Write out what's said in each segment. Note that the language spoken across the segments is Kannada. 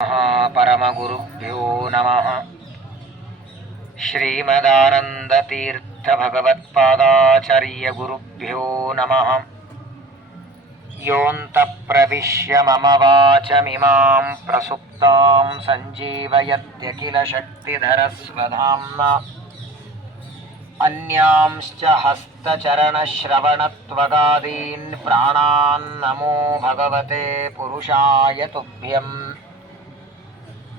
परमगुरुभ्यो नमः। श्रीमदानन्दतीर्थभगवत्पादाचार्यगुरुभ्यो नमः। योऽन्तःप्रविश्य मम वाचमिमां प्रसुप्तां सञ्जीवयत्यखिलशक्तिधरस्वधाम्ना अन्यांश्च हस्तचरणश्रवणत्वगादीन् प्राणान् नमो भगवते पुरुषाय तुभ्यम्।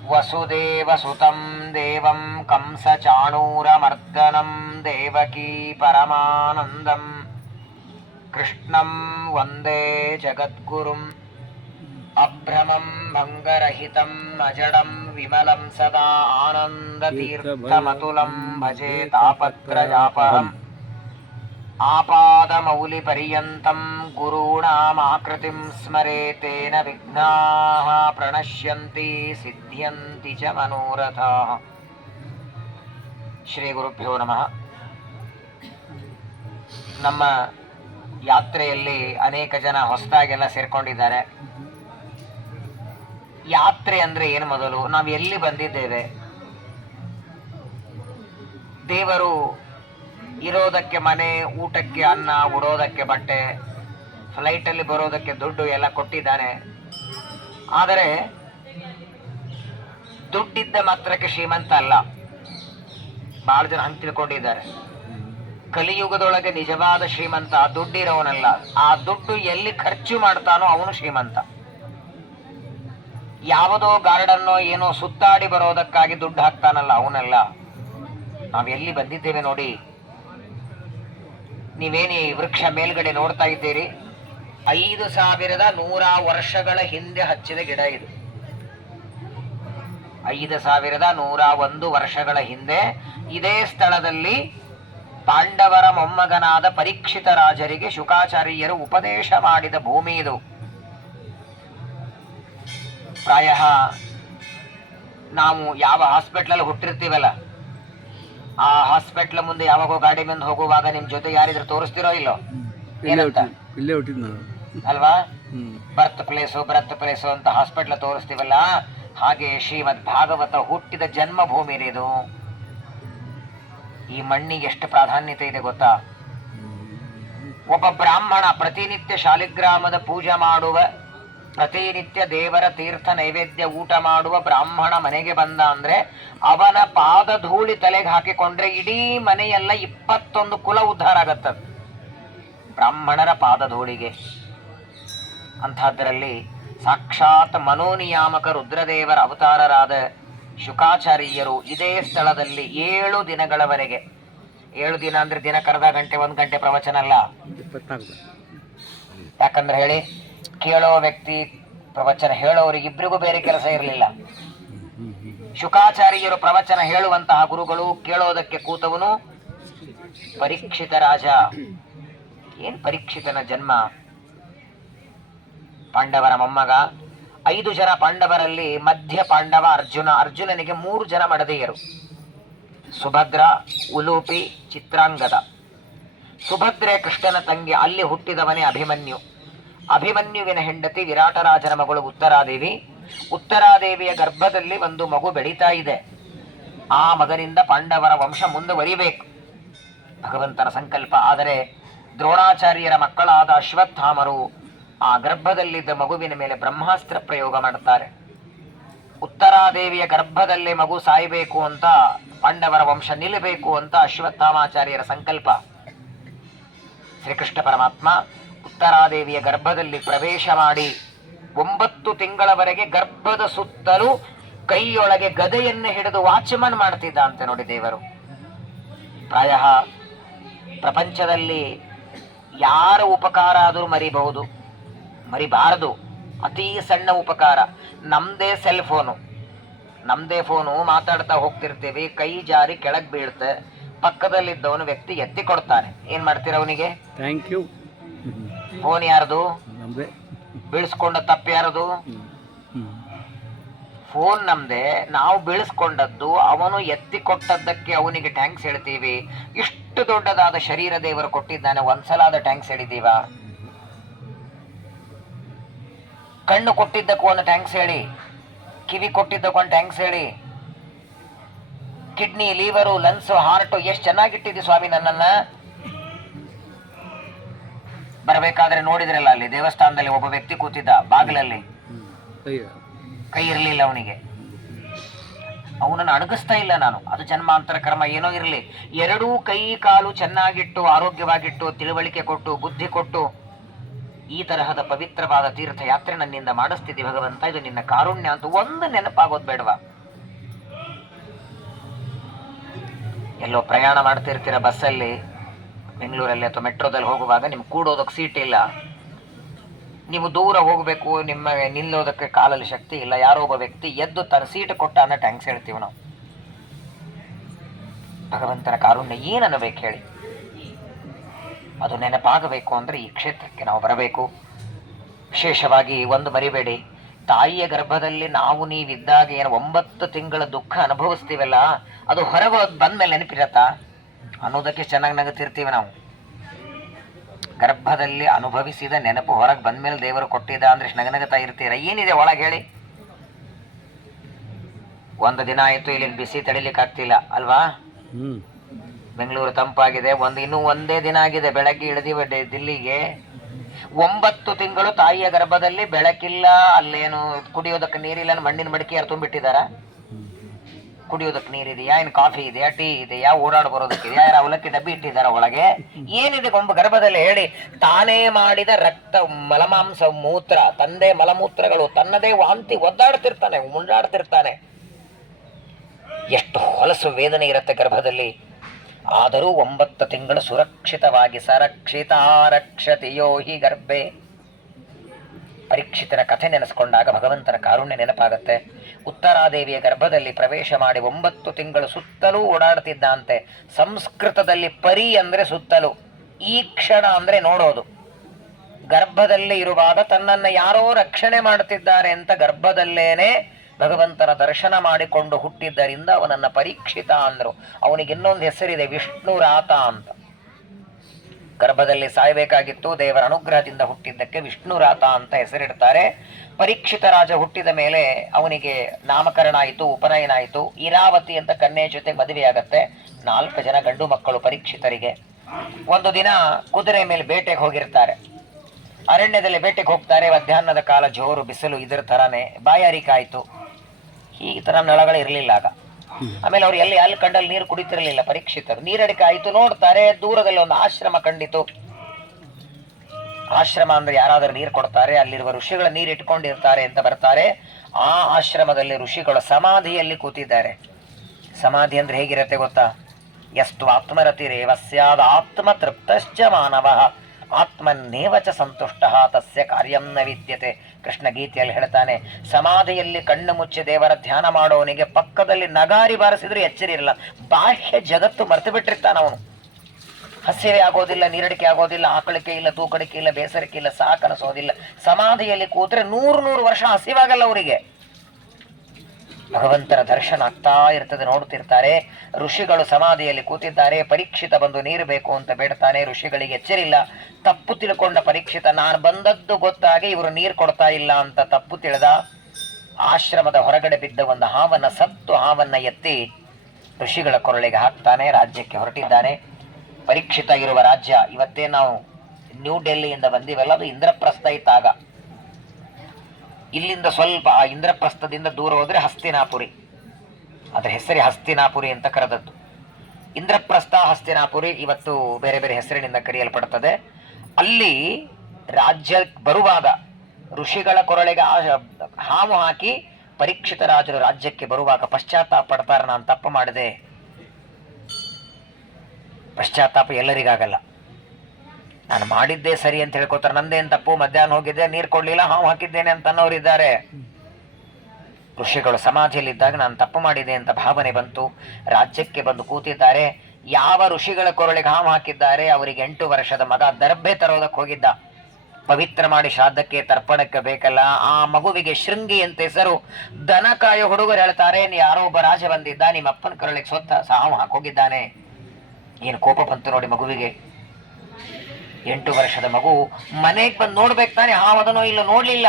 वसुदेवसुतं देवं कंसचाणूरमर्दनं देवकी परमानन्दं कृष्णं वन्दे जगद्गुरुम्। अभ्रमं भङ्गरहितम् अजडं विमलं सदा आनन्दतीर्थमतुलं भजे तापत्रयापहम्। आपादमौलिपर्यन्तं गुरूणामाकृतिं स्मरेतेन विघ्नाः प्रणश्यन्ति सिद्ध्यन्ति च मनोरथाः। ಶ್ರೀ ಗುರುಭ್ಯೋ ನಮಃ. ನಮ್ಮ ಯಾತ್ರೆಯಲ್ಲಿ ಅನೇಕ ಜನ ಹೊಸದಾಗೆಲ್ಲ ಸೇರ್ಕೊಂಡಿದ್ದಾರೆ. ಯಾತ್ರೆ ಅಂದ್ರೆ ಏನು? ಮೊದಲು ನಾವು ಎಲ್ಲಿ ಬಂದಿದ್ದೇವೆ? ದೇವರು ಇರೋದಕ್ಕೆ ಮನೆ, ಊಟಕ್ಕೆ ಅನ್ನ, ಉಡೋದಕ್ಕೆ ಬಟ್ಟೆ, ಫ್ಲೈಟಲ್ಲಿ ಬರೋದಕ್ಕೆ ದುಡ್ಡು ಎಲ್ಲ ಕೊಟ್ಟಿದ್ದಾನೆ. ಆದರೆ ದುಡ್ಡಿದ್ದ ಮಾತ್ರಕ್ಕೆ ಶ್ರೀಮಂತ ಅಲ್ಲ. ಬಹಳ ಜನ ಹಂಗೆ ತಿಳ್ಕೊಂಡಿದ್ದಾರೆ. ಕಲಿಯುಗದೊಳಗೆ ನಿಜವಾದ ಶ್ರೀಮಂತ ದುಡ್ಡಿರೋನಲ್ಲ, ಆ ದುಡ್ಡು ಎಲ್ಲಿ ಖರ್ಚು ಮಾಡ್ತಾನೋ ಅವನು ಶ್ರೀಮಂತ. ಯಾವುದೋ ಗಾರ್ಡನ್ನೋ ಏನೋ ಸುತ್ತಾಡಿ ಬರೋದಕ್ಕಾಗಿ ದುಡ್ಡು ಹಾಕ್ತಾನಲ್ಲ ಅವನಲ್ಲ. ನಾವೆಲ್ಲಿ ಬಂದಿದ್ದೇವೆ ನೋಡಿ. ನೀವೇನಿ ವೃಕ್ಷ ಮೇಲ್ಗಡೆ ನೋಡ್ತಾ ಇದ್ದೀರಿ, 5100 ವರ್ಷಗಳ ಹಿಂದೆ ಹಚ್ಚಿದ ಗಿಡ ಇದು. 5101 ವರ್ಷಗಳ ಹಿಂದೆ ಇದೇ ಸ್ಥಳದಲ್ಲಿ ಪಾಂಡವರ ಮೊಮ್ಮಗನಾದ ಪರೀಕ್ಷಿತ ರಾಜರಿಗೆ ಶುಕಾಚಾರ್ಯರು ಉಪದೇಶ ಮಾಡಿದ ಭೂಮಿ ಇದು. ಪ್ರಾಯ ನಾವು ಯಾವ ಹಾಸ್ಪಿಟ್ಲಲ್ಲಿ ಹುಟ್ಟಿರ್ತೀವಲ್ಲ, ಆ ಹಾಸ್ಪಿಟ್ಲ್ ಮುಂದೆ ಯಾವಾಗೋ ಗಾಡಿ ಮುಂದೆ ಹೋಗುವಾಗ ನಿಮ್ ಜೊತೆ ಯಾರಿದ್ರು ತೋರಿಸ್ತಿರೋ ಇಲ್ಲೋ ಏನಂತ ಅಲ್ವಾ? ಬರ್ತ್ ಪ್ಲೇಸು ಅಂತ ಹಾಸ್ಪಿಟ್ಲ್ ತೋರಿಸ್ತೀವಲ್ಲ, ಹಾಗೆ ಶ್ರೀಮದ್ ಭಾಗವತ ಹುಟ್ಟಿದ ಜನ್ಮಭೂಮಿ ಇದು. ಈ ಮಣ್ಣಿಗೆ ಎಷ್ಟು ಪ್ರಾಧಾನ್ಯತೆ ಇದೆ ಗೊತ್ತಾ? ಒಬ್ಬ ಬ್ರಾಹ್ಮಣ ಪ್ರತಿನಿತ್ಯ ಶಾಲಿಗ್ರಾಮದ ಪೂಜೆ ಮಾಡುವ, ಪ್ರತಿನಿತ್ಯ ದೇವರ ತೀರ್ಥ ನೈವೇದ್ಯ ಊಟ ಮಾಡುವ ಬ್ರಾಹ್ಮಣ ಮನೆಗೆ ಬಂದ ಅಂದ್ರೆ ಅವನ ಪಾದ ಧೂಳಿ ತಲೆಗೆ ಹಾಕಿಕೊಂಡ್ರೆ ಇಡೀ ಮನೆಯೆಲ್ಲ 21 ಕುಲ ಉದ್ಧಾರ ಆಗತ್ತದ ಬ್ರಾಹ್ಮಣರ ಪಾದ ಧೂಳಿಗೆ. ಅಂಥದ್ರಲ್ಲಿ ಸಾಕ್ಷಾತ್ ಮನೋನಿಯಾಮಕ ರುದ್ರದೇವರ ಅವತಾರರಾದ ಶುಕಾಚಾರ್ಯರು ಇದೇ ಸ್ಥಳದಲ್ಲಿ 7 ದಿನಗಳವರೆಗೆ, 7 ದಿನ ಅಂದ್ರೆ ದಿನಕ್ಕೆ ಅರ್ಧ ಗಂಟೆ 1 ಗಂಟೆ ಪ್ರವಚನ ಅಲ್ಲ. ಯಾಕಂದ್ರೆ ಹೇಳಿ, ಕೇಳೋ ವ್ಯಕ್ತಿ, ಪ್ರವಚನ ಹೇಳೋರಿಗೆ ಇಬ್ಬರಿಗೂ ಬೇರೆ ಕೆಲಸ ಇರಲಿಲ್ಲ. ಶುಕಾಚಾರ್ಯರು ಪ್ರವಚನ ಹೇಳುವಂತಹ ಗುರುಗಳು, ಕೇಳೋದಕ್ಕೆ ಕೂತವನು ಪರೀಕ್ಷಿತ ರಾಜ. ಏನ್ ಪರೀಕ್ಷಿತನ ಜನ್ಮ? ಪಾಂಡವರ ಮೊಮ್ಮಗ. 5 ಜನ ಪಾಂಡವರಲ್ಲಿ ಮಧ್ಯ ಪಾಂಡವ ಅರ್ಜುನ. ಅರ್ಜುನನಿಗೆ 3 ಜನ ಮಡದಿಯರು, ಸುಭದ್ರ, ಉಲೂಪಿ, ಚಿತ್ರಾಂಗದ. ಸುಭದ್ರೆ ಕೃಷ್ಣನ ತಂಗಿ, ಅಲ್ಲಿ ಹುಟ್ಟಿದವನೇ ಅಭಿಮನ್ಯು. ಅಭಿಮನ್ಯುವಿನ ಹೆಂಡತಿ ವಿರಾಟರಾಜನ ಮಗಳು ಉತ್ತರಾದೇವಿ. ಉತ್ತರಾದೇವಿಯ ಗರ್ಭದಲ್ಲಿ ಒಂದು ಮಗು ಬೆಳೀತಾ ಇದೆ. ಆ ಮಗನಿಂದ ಪಾಂಡವರ ವಂಶ ಮುಂದುವರಿಬೇಕು, ಭಗವಂತನ ಸಂಕಲ್ಪ. ಆದರೆ ದ್ರೋಣಾಚಾರ್ಯರ ಮಕ್ಕಳಾದ ಅಶ್ವತ್ಥಾಮರು ಆ ಗರ್ಭದಲ್ಲಿದ್ದ ಮಗುವಿನ ಮೇಲೆ ಬ್ರಹ್ಮಾಸ್ತ್ರ ಪ್ರಯೋಗ ಮಾಡುತ್ತಾರೆ. ಉತ್ತರಾದೇವಿಯ ಗರ್ಭದಲ್ಲಿ ಮಗು ಸಾಯಬೇಕು ಅಂತ, ಪಾಂಡವರ ವಂಶ ನಿಲ್ಲಬೇಕು ಅಂತ ಅಶ್ವತ್ಥಾಮಾಚಾರ್ಯರ ಸಂಕಲ್ಪ. ಶ್ರೀಕೃಷ್ಣ ಪರಮಾತ್ಮ ಉತ್ತರಾದೇವಿಯ ಗರ್ಭದಲ್ಲಿ ಪ್ರವೇಶ ಮಾಡಿ 9 ತಿಂಗಳವರೆಗೆ ಗರ್ಭದ ಸುತ್ತಲೂ ಕೈಯೊಳಗೆ ಗದೆಯನ್ನು ಹಿಡಿದು ವಾಚ್ಮನ್ ಮಾಡ್ತಿದ್ದ ಅಂತೆ ನೋಡಿ ದೇವರು. ಪ್ರಾಯ ಪ್ರಪಂಚದಲ್ಲಿ ಯಾರ ಉಪಕಾರ ಆದರೂ ಮರಿಬಾರದು. ಅತಿ ಸಣ್ಣ ಉಪಕಾರ. ನಮ್ದೇ ಸೆಲ್ ಫೋನು, ನಮ್ದೇ ಫೋನು, ಮಾತಾಡ್ತಾ ಹೋಗ್ತಿರ್ತೀವಿ, ಕೈ ಜಾರಿ ಕೆಳಗೆ ಬೀಳುತ್ತೆ, ಪಕ್ಕದಲ್ಲಿದ್ದವನು ವ್ಯಕ್ತಿ ಎತ್ತಿ ಕೊಡ್ತಾನೆ. ಏನ್ ಮಾಡ್ತೀರ ಅವನಿಗೆ? Thank you. ಫೋನ್ ಯಾರದು? ಬೀಳಿಸ್ಕೊಂಡ ತಪ್ಪು ಯಾರದು? ಫೋನ್ ನಮ್ದೆ, ನಾವು ಬೀಳಿಸ್ಕೊಂಡದ್ದು. ಅವನು ಎತ್ತಿ ಕೊಟ್ಟದ್ದಕ್ಕೆ ಅವನಿಗೆ ಟ್ಯಾಂಕ್ಸ್ ಹೇಳ್ತೀವಿ. ಇಷ್ಟು ದೊಡ್ಡದಾದ ಶರೀರ ದೇವರು ಕೊಟ್ಟಿದ್ದಾನೆ, ಒಂದ್ಸಲಾದ ಟ್ಯಾಂಕ್ಸ್ ಹೇಳಿದೀವ? ಕಣ್ಣು ಕೊಟ್ಟಿದ್ದಕ್ಕೂ ಒಂದು ಟ್ಯಾಂಕ್ಸ್ ಹೇಳಿ, ಕಿವಿ ಕೊಟ್ಟಿದ್ದಕ್ಕೊಂದು ಟ್ಯಾಂಕ್ಸ್ ಹೇಳಿ. ಕಿಡ್ನಿ, ಲೀವರು, ಲಂಗ್ಸ್, ಹಾರ್ಟ್ ಎಷ್ಟು ಚೆನ್ನಾಗಿಟ್ಟಿದ್ದಿ ಸ್ವಾಮಿ ನನ್ನನ್ನ. ಬರಬೇಕಾದ್ರೆ ನೋಡಿದ್ರಲ್ಲ ಅಲ್ಲಿ ದೇವಸ್ಥಾನದಲ್ಲಿ ಒಬ್ಬ ವ್ಯಕ್ತಿ ಕೂತಿದ್ದ ಬಾಗಿಲಲ್ಲಿ, ಕೈ ಇರಲಿಲ್ಲ ಅವನಿಗೆ. ಅವನನ್ನು ಅಡಗಿಸ್ತಾ ಇಲ್ಲ ನಾನು, ಅದು ಜನ್ಮಾಂತರ ಕರ್ಮ ಏನೋ ಇರಲಿ. ಎರಡೂ ಕೈ ಕಾಲು ಚೆನ್ನಾಗಿಟ್ಟು ಆರೋಗ್ಯವಾಗಿಟ್ಟು ತಿಳುವಳಿಕೆ ಕೊಟ್ಟು ಬುದ್ಧಿ ಕೊಟ್ಟು ಈ ತರಹದ ಪವಿತ್ರವಾದ ತೀರ್ಥಯಾತ್ರೆ ನನ್ನಿಂದ ಮಾಡಿಸ್ತಿದ್ದಿ ಭಗವಂತ, ಇದು ನಿನ್ನ ಕಾರುಣ್ಯ ಅಂತ ಒಂದು ನೆನಪಾಗೋದು ಬೇಡವಾ? ಎಲ್ಲೋ ಪ್ರಯಾಣ ಮಾಡ್ತಿರ್ತೀರ ಬಸ್ಸಲ್ಲಿ, ಬೆಂಗಳೂರಲ್ಲಿ ಅಥವಾ ಮೆಟ್ರೋದಲ್ಲಿ ಹೋಗುವಾಗ ನಿಮ್ಗೆ ಕೂಡೋದಕ್ಕೆ ಸೀಟ್ ಇಲ್ಲ, ನೀವು ದೂರ ಹೋಗಬೇಕು, ನಿಮ್ಮ ನಿಲ್ಲೋದಕ್ಕೆ ಕಾಲಲ್ಲಿ ಶಕ್ತಿ ಇಲ್ಲ, ಯಾರೋ ಒಬ್ಬ ವ್ಯಕ್ತಿ ಎದ್ದು ತನ್ನ ಸೀಟ್ ಕೊಟ್ಟ ಅನ್ನೋ ಟ್ಯಾಂಕ್ಸ್ ಹೇಳ್ತೀವಿ ನಾವು. ಭಗವಂತನ ಕಾರುಣ್ಯ ಏನನ್ನಬೇಕು ಹೇಳಿ? ಅದು ನೆನಪಾಗಬೇಕು ಅಂದರೆ ಈ ಕ್ಷೇತ್ರಕ್ಕೆ ನಾವು ಬರಬೇಕು. ವಿಶೇಷವಾಗಿ ಒಂದು ಮರಿಬೇಡಿ, ತಾಯಿಯ ಗರ್ಭದಲ್ಲಿ ನಾವು ನೀವಿದ್ದಾಗ ಏನು 9 ತಿಂಗಳ ದುಃಖ ಅನುಭವಿಸ್ತೀವಲ್ಲ, ಅದು ಹೊರಗೆ ಬಂದ್ಮೇಲೆ ನೆನಪಿರತ್ತಾ ಅನ್ನೋದಕ್ಕೆ ಚೆನ್ನಾಗಿ ನಗುತ್ತಿರ್ತೀವಿ ನಾವು. ಗರ್ಭದಲ್ಲಿ ಅನುಭವಿಸಿದ ನೆನಪು ಹೊರಗೆ ಬಂದ್ಮೇಲೆ ದೇವರು ಕೊಟ್ಟಿದ್ದ ಅಂದ್ರೆ ನಗನಗತಾ ಇರ್ತೀರ. ಏನಿದೆ ಒಳಗೆ ಹೇಳಿ? ಒಂದು ದಿನ ಆಯ್ತು, ಇಲ್ಲಿನ ಬಿಸಿ ತಡಿಲಿಕ್ಕೆ ಆಗ್ತಿಲ್ಲ ಅಲ್ವಾ? ಬೆಂಗಳೂರು ತಂಪಾಗಿದೆ, ಇನ್ನೂ ಒಂದೇ ದಿನ ಆಗಿದೆ ಬೆಳಗ್ಗೆ ಇಳಿದಿವ ದಿಲ್ಲಿಗೆ. 9 ತಿಂಗಳು ತಾಯಿಯ ಗರ್ಭದಲ್ಲಿ ಬೆಳಕಿಲ್ಲ, ಅಲ್ಲೇನು ಕುಡಿಯೋದಕ್ಕೆ ನೀರಿಲ್ಲ, ಮಣ್ಣಿನ ಮಡಿಕೆ ಯಾರು ತುಂಬಿಟ್ಟಿದಾರ? ಕುಡಿಯೋದಕ್ಕೆ ನೀರಿದೆಯಾ? ಏನು ಕಾಫಿ ಇದೆಯಾ? ಟೀ ಇದೆಯಾ? ಓಡಾಡ ಬರೋದಕ್ಕಿದೆಯಾ? ಯಾರು ಅವಲಕ್ಕಿ ಡಬ್ಬಿ ಇಟ್ಟಿದಾರ ಒಳಗೆ? ಏನಿದೆ ಗೊಂಬ ಗರ್ಭದಲ್ಲಿ ಹೇಳಿ? ತಾನೇ ಮಾಡಿದ ರಕ್ತ, ಮಲಮಾಂಸ, ಮೂತ್ರ, ತಂದೆ ಮಲಮೂತ್ರಗಳು, ತನ್ನದೇ ವಾಂತಿ ಒದ್ದಾಡ್ತಿರ್ತಾನೆ, ಮುಂಡಾಡ್ತಿರ್ತಾನೆ. ಎಷ್ಟು ಹೊಲಸು ವೇದನೆ ಇರುತ್ತೆ ಗರ್ಭದಲ್ಲಿ. ಆದರೂ 9 ತಿಂಗಳು ಸುರಕ್ಷಿತವಾಗಿ ರಕ್ಷತಿಯೋ ಹಿ ಗರ್ಭೆ. ಪರೀಕ್ಷಿತನ ಕಥೆ ನೆನೆಸ್ಕೊಂಡಾಗ ಭಗವಂತನ ಕಾರುಣ್ಯ ನೆನಪಾಗತ್ತೆ. ಉತ್ತರಾದೇವಿಯ ಗರ್ಭದಲ್ಲಿ ಪ್ರವೇಶ ಮಾಡಿ 9 ತಿಂಗಳು ಸುತ್ತಲೂ ಓಡಾಡ್ತಿದ್ದಂತೆ. ಸಂಸ್ಕೃತದಲ್ಲಿ ಪರಿ ಅಂದ್ರೆ ಸುತ್ತಲೂ, ಈ ಕ್ಷಣ ಅಂದ್ರೆ ನೋಡೋದು. ಗರ್ಭದಲ್ಲಿ ಇರುವಾಗ ತನ್ನನ್ನ ಯಾರೋ ರಕ್ಷಣೆ ಮಾಡುತ್ತಿದ್ದಾರೆ ಅಂತ ಗರ್ಭದಲ್ಲೇನೆ ಭಗವಂತನ ದರ್ಶನ ಮಾಡಿಕೊಂಡು ಹುಟ್ಟಿದ್ದರಿಂದ ಅವನನ್ನ ಪರೀಕ್ಷಿತ ಅಂದ್ರು. ಅವನಿಗೆ ಇನ್ನೊಂದು ಹೆಸರಿದೆ, ವಿಷ್ಣುರಾತ ಅಂತ. ಗರ್ಭದಲ್ಲಿ ಸಾಯಬೇಕಾಗಿತ್ತು, ದೇವರ ಅನುಗ್ರಹದಿಂದ ಹುಟ್ಟಿದ್ದಕ್ಕೆ ವಿಷ್ಣುರಾತ ಅಂತ ಹೆಸರಿಡ್ತಾರೆ. ಪರೀಕ್ಷಿತ ರಾಜ ಹುಟ್ಟಿದ ಮೇಲೆ ಅವನಿಗೆ ನಾಮಕರಣ ಆಯಿತು, ಉಪನಯನ ಆಯಿತು. ಇರಾವತಿ ಅಂತ ಕನ್ಯೆ ಜೊತೆ ಮದುವೆಯಾಗತ್ತೆ. 4 ಜನ ಗಂಡು ಮಕ್ಕಳು ಪರೀಕ್ಷಿತರಿಗೆ. ಒಂದು ದಿನ ಕುದುರೆ ಮೇಲೆ ಬೇಟೆಗೆ ಹೋಗಿರ್ತಾರೆ. ಅರಣ್ಯದಲ್ಲಿ ಬೇಟೆಗೆ ಹೋಗ್ತಾರೆ. ಮಧ್ಯಾಹ್ನದ ಕಾಲ ಜೋರು ಬಿಸಿಲು, ಇದರ ತರಾನೇ ಬಾಯಾರಿಕೆ ಆಯಿತು. ಈ ತರ ನಳಗಳು ಇರಲಿಲ್ಲ ಆಗ. ಆಮೇಲೆ ಅವ್ರು ಅಲ್ಲಿ ಕಂಡಲ್ಲಿ ನೀರು ಕುಡಿತಿರಲಿಲ್ಲ ಪರೀಕ್ಷಿತರು. ನೀರಡಿಕೆ ಆಯಿತು, ನೋಡ್ತಾರೆ ದೂರದಲ್ಲಿ ಒಂದು ಆಶ್ರಮ ಕಂಡಿತು. ಆಶ್ರಮ ಅಂದ್ರೆ ಯಾರಾದರೂ ನೀರು ಕೊಡ್ತಾರೆ, ಅಲ್ಲಿರುವ ಋಷಿಗಳ ನೀರು ಇಟ್ಕೊಂಡಿರ್ತಾರೆ ಅಂತ ಬರ್ತಾರೆ. ಆ ಆಶ್ರಮದಲ್ಲಿ ಋಷಿಗಳು ಸಮಾಧಿಯಲ್ಲಿ ಕೂತಿದ್ದಾರೆ. ಸಮಾಧಿ ಅಂದ್ರೆ ಹೇಗಿರತ್ತೆ ಗೊತ್ತಾ? ಎಷ್ಟು ಆತ್ಮರತಿರೇವ ಸ್ಯಾದ್ ಆತ್ಮ ತೃಪ್ತಶ್ಚ ಮಾನವ ಆತ್ಮನ್ನೇವಚ ಸಂತುಷ್ಟ ತಸ್ಯ ಕಾರ್ಯಂ ನ ವಿದ್ಯತೆ. ಕೃಷ್ಣ ಗೀತೆಯಲ್ಲಿ ಹೇಳ್ತಾನೆ, ಸಮಾಧಿಯಲ್ಲಿ ಕಣ್ಣು ಮುಚ್ಚಿ ದೇವರ ಧ್ಯಾನ ಮಾಡೋವನಿಗೆ ಪಕ್ಕದಲ್ಲಿ ನಗಾರಿ ಬಾರಿಸಿದ್ರೆ ಎಚ್ಚರಿ ಇರಲ್ಲ. ಬಾಹ್ಯ ಜಗತ್ತು ಮರೆತು ಬಿಟ್ಟಿರ್ತಾನ ಅವನು. ಹಸಿವೆ ಆಗೋದಿಲ್ಲ, ನೀರಡಿಕೆ ಆಗೋದಿಲ್ಲ, ಆಕಳಿಕೆ ಇಲ್ಲ, ತೂಕಡಿಕೆ ಇಲ್ಲ, ಬೇಸರಿಕೆ ಇಲ್ಲ, ಸಾಕನಿಸೋದಿಲ್ಲ. ಸಮಾಧಿಯಲ್ಲಿ ಕೂತ್ರೆ 100 ವರ್ಷ ಹಸಿವಾಗಲ್ಲ ಅವರಿಗೆ. ಭಗವಂತನ ದರ್ಶನ ಆಗ್ತಾ ಇರ್ತದೆ, ನೋಡ್ತಿರ್ತಾರೆ. ಋಷಿಗಳು ಸಮಾಧಿಯಲ್ಲಿ ಕೂತಿದ್ದಾರೆ. ಪರೀಕ್ಷಿತ ಬಂದು ನೀರು ಬೇಕು ಅಂತ ಬೇಡ್ತಾನೆ. ಋಷಿಗಳಿಗೆ ಎಚ್ಚರಿಲ್ಲ. ತಪ್ಪು ತಿಳ್ಕೊಂಡ ಪರೀಕ್ಷಿತ, ನಾನು ಬಂದದ್ದು ಗೊತ್ತಾಗಿ ಇವರು ನೀರು ಕೊಡ್ತಾ ಇಲ್ಲ ಅಂತ ತಪ್ಪು ತಿಳಿದ. ಆಶ್ರಮದ ಹೊರಗಡೆ ಬಿದ್ದ ಒಂದು ಹಾವನ್ನ ಎತ್ತಿ ಋಷಿಗಳ ಕೊರಳಿಗೆ ಹಾಕ್ತಾನೆ. ರಾಜ್ಯಕ್ಕೆ ಹೊರಟಿದ್ದಾನೆ. ಪರೀಕ್ಷಿತ ಇರುವ ರಾಜ್ಯ ಇವತ್ತೇ ನಾವು ನ್ಯೂ ಡೆಲ್ಲಿಯಿಂದ ಬಂದಿವಲ್ಲ, ಅದು ಇಂದ್ರಪ್ರಸ್ಥ ಇದ್ದಾಗ. ಇಲ್ಲಿಂದ ಸ್ವಲ್ಪ ಇಂದ್ರಪ್ರಸ್ಥದಿಂದ ದೂರ ಹೋದ್ರೆ ಹಸ್ತಿನಾಪುರಿ. ಅದರ ಹೆಸರೇ ಹಸ್ತಿನಾಪುರಿ ಅಂತ ಕರೆದದ್ದು. ಇಂದ್ರಪ್ರಸ್ಥ, ಹಸ್ತಿನಾಪುರಿ ಇವತ್ತು ಬೇರೆ ಬೇರೆ ಹೆಸರಿನಿಂದ ಕರೆಯಲ್ಪಡುತ್ತದೆ. ಅಲ್ಲಿ ರಾಜ್ಯ ಬರುವಾಗ ಋಷಿಗಳ ಕೊರಳಿಗೆ ಹಾವು ಹಾಕಿ ಪರೀಕ್ಷಿತ ರಾಜರು ರಾಜ್ಯಕ್ಕೆ ಬರುವಾಗ ಪಶ್ಚಾತ್ತಾಪ ಪಡ್ತಾರೆ, ನಾನು ತಪ್ಪು ಮಾಡಿದೆ. ಪಶ್ಚಾತ್ತಾಪ ಎಲ್ಲರಿಗಾಗಲ್ಲ. ನಾನು ಮಾಡಿದ್ದೇ ಸರಿ ಅಂತ ಹೇಳ್ಕೊತಾರೆ. ನಂದೇನು ತಪ್ಪು, ಮಧ್ಯಾಹ್ನ ಹೋಗಿದ್ದೆ, ನೀರು ಕೊಡ್ಲಿಲ್ಲ, ಹಾವು ಹಾಕಿದ್ದೇನೆ ಅಂತ ಅನ್ನೋರಿದ್ದಾರೆ. ಋಷಿಗಳು ಸಮಾಧಿಯಲ್ಲಿದ್ದಾಗ ನಾನು ತಪ್ಪು ಮಾಡಿದೆ ಅಂತ ಭಾವನೆ ಬಂತು. ರಾಜ್ಯಕ್ಕೆ ಬಂದು ಕೂತಿದ್ದಾರೆ. ಯಾವ ಋಷಿಗಳ ಕೊರಳಿಗೆ ಹಾವು ಹಾಕಿದ್ದಾರೆ ಅವರಿಗೆ 8 ವರ್ಷದ ಮಗ ದರ್ಭೆ ತರೋದಕ್ಕೆ ಹೋಗಿದ್ದ. ಪವಿತ್ರ ಮಾಡಿ ಶ್ರಾದ್ದಕ್ಕೆ ತರ್ಪಣಕ್ಕೆ ಬೇಕಲ್ಲ. ಆ ಮಗುವಿಗೆ ಶೃಂಗಿ ಅಂತ ಹೆಸರು. ದನಕಾಯ ಹುಡುಗರು ಹೇಳ್ತಾರೆ, ಯಾರೋ ಒಬ್ಬ ರಾಜ ಬಂದಿದ್ದ, ನಿಮ್ಮ ಅಪ್ಪನ ಕೊರಳಿಗೆ ಹಾವು ಹಾಕೋಗಿದ್ದಾನೆ. ಏನು ಕೋಪ ಬಂತು ನೋಡಿ ಮಗುವಿಗೆ. 8 ವರ್ಷದ ಮಗು ಮನೆಗೆ ಬಂದು ನೋಡ್ಬೇಕು ತಾನೆ, ಹಾವದನೋ ಇಲ್ಲ ನೋಡ್ಲಿಲ್ಲ.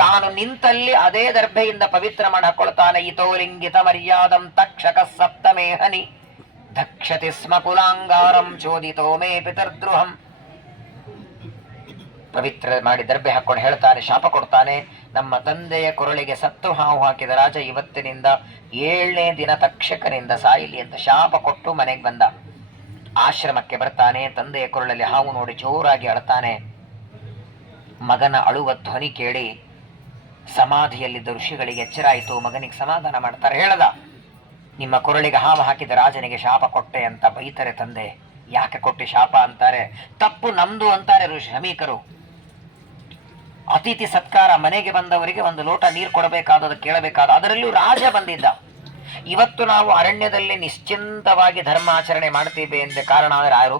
ತಾನು ನಿಂತಲ್ಲಿ ಅದೇ ದರ್ಭೆಯಿಂದ ಪವಿತ್ರ ಮಾಡಿ ಹಾಕೊಳ್ತಾನೆ. ಇತೋಲಿಂಗಿತ ಮರ್ಯಾದಂ ತಕ್ಷಕ ಸಪ್ತಮೇಹನಿ ದಕ್ಷತಿ ಸ್ಮ ಕುಲಾಂಗಾರಂ ಚೋದಿತೋ ಮೇ ಪಿತರ್ದ್ರುಹಂ. ಪವಿತ್ರ ಮಾಡಿ ದರ್ಬೆ ಹಾಕೊಂಡು ಹೇಳ್ತಾನೆ, ಶಾಪ ಕೊಡ್ತಾನೆ. ನಮ್ಮ ತಂದೆಯ ಕೊರಳಿಗೆ ಸತ್ತು ಹಾವು ಹಾಕಿದ ರಾಜ ಇವತ್ತಿನಿಂದ 7ನೇ ದಿನ ತಕ್ಷಕನಿಂದ ಸಾಯಿಲಿ ಅಂತ ಶಾಪ ಕೊಟ್ಟು ಮನೆಗೆ ಬಂದ. ಆಶ್ರಮಕ್ಕೆ ಬರ್ತಾನೆ. ತಂದೆಯ ಕೊರಳಲ್ಲಿ ಹಾವು ನೋಡಿ ಜೋರಾಗಿ ಅಳ್ತಾನೆ. ಮಗನ ಅಳುವ ಧ್ವನಿ ಕೇಳಿ ಸಮಾಧಿಯಲ್ಲಿದ್ದ ಋಷಿಗಳಿಗೆ ಎಚ್ಚರ ಆಯಿತು. ಮಗನಿಗೆ ಸಮಾಧಾನ ಮಾಡ್ತಾರೆ. ಹೇಳದ, ನಿಮ್ಮ ಕೊರಳಿಗೆ ಹಾವು ಹಾಕಿದ ರಾಜನಿಗೆ ಶಾಪ ಕೊಟ್ಟೆ ಅಂತ ಬೈತಾರೆ ತಂದೆ. ಯಾಕೆ ಕೊಟ್ಟೆ ಶಾಪ ಅಂತಾರೆ. ತಪ್ಪು ನಮ್ದು ಅಂತಾರೆ ಋಷಿ ಶಮೀಕರು. ಅತಿಥಿ ಸತ್ಕಾರ, ಮನೆಗೆ ಬಂದವರಿಗೆ ಒಂದು ಲೋಟ ನೀರು ಕೊಡಬೇಕಾದದು ಕೇಳಬೇಕಾದ, ಅದರಲ್ಲೂ ರಾಜ ಬಂದಿದ್ದ. ಇವತ್ತು ನಾವು ಅರಣ್ಯದಲ್ಲಿ ನಿಶ್ಚಿಂತವಾಗಿ ಧರ್ಮಾಚರಣೆ ಮಾಡ್ತೀವಿ ಎಂದ ಕಾರಣ ಯಾರು?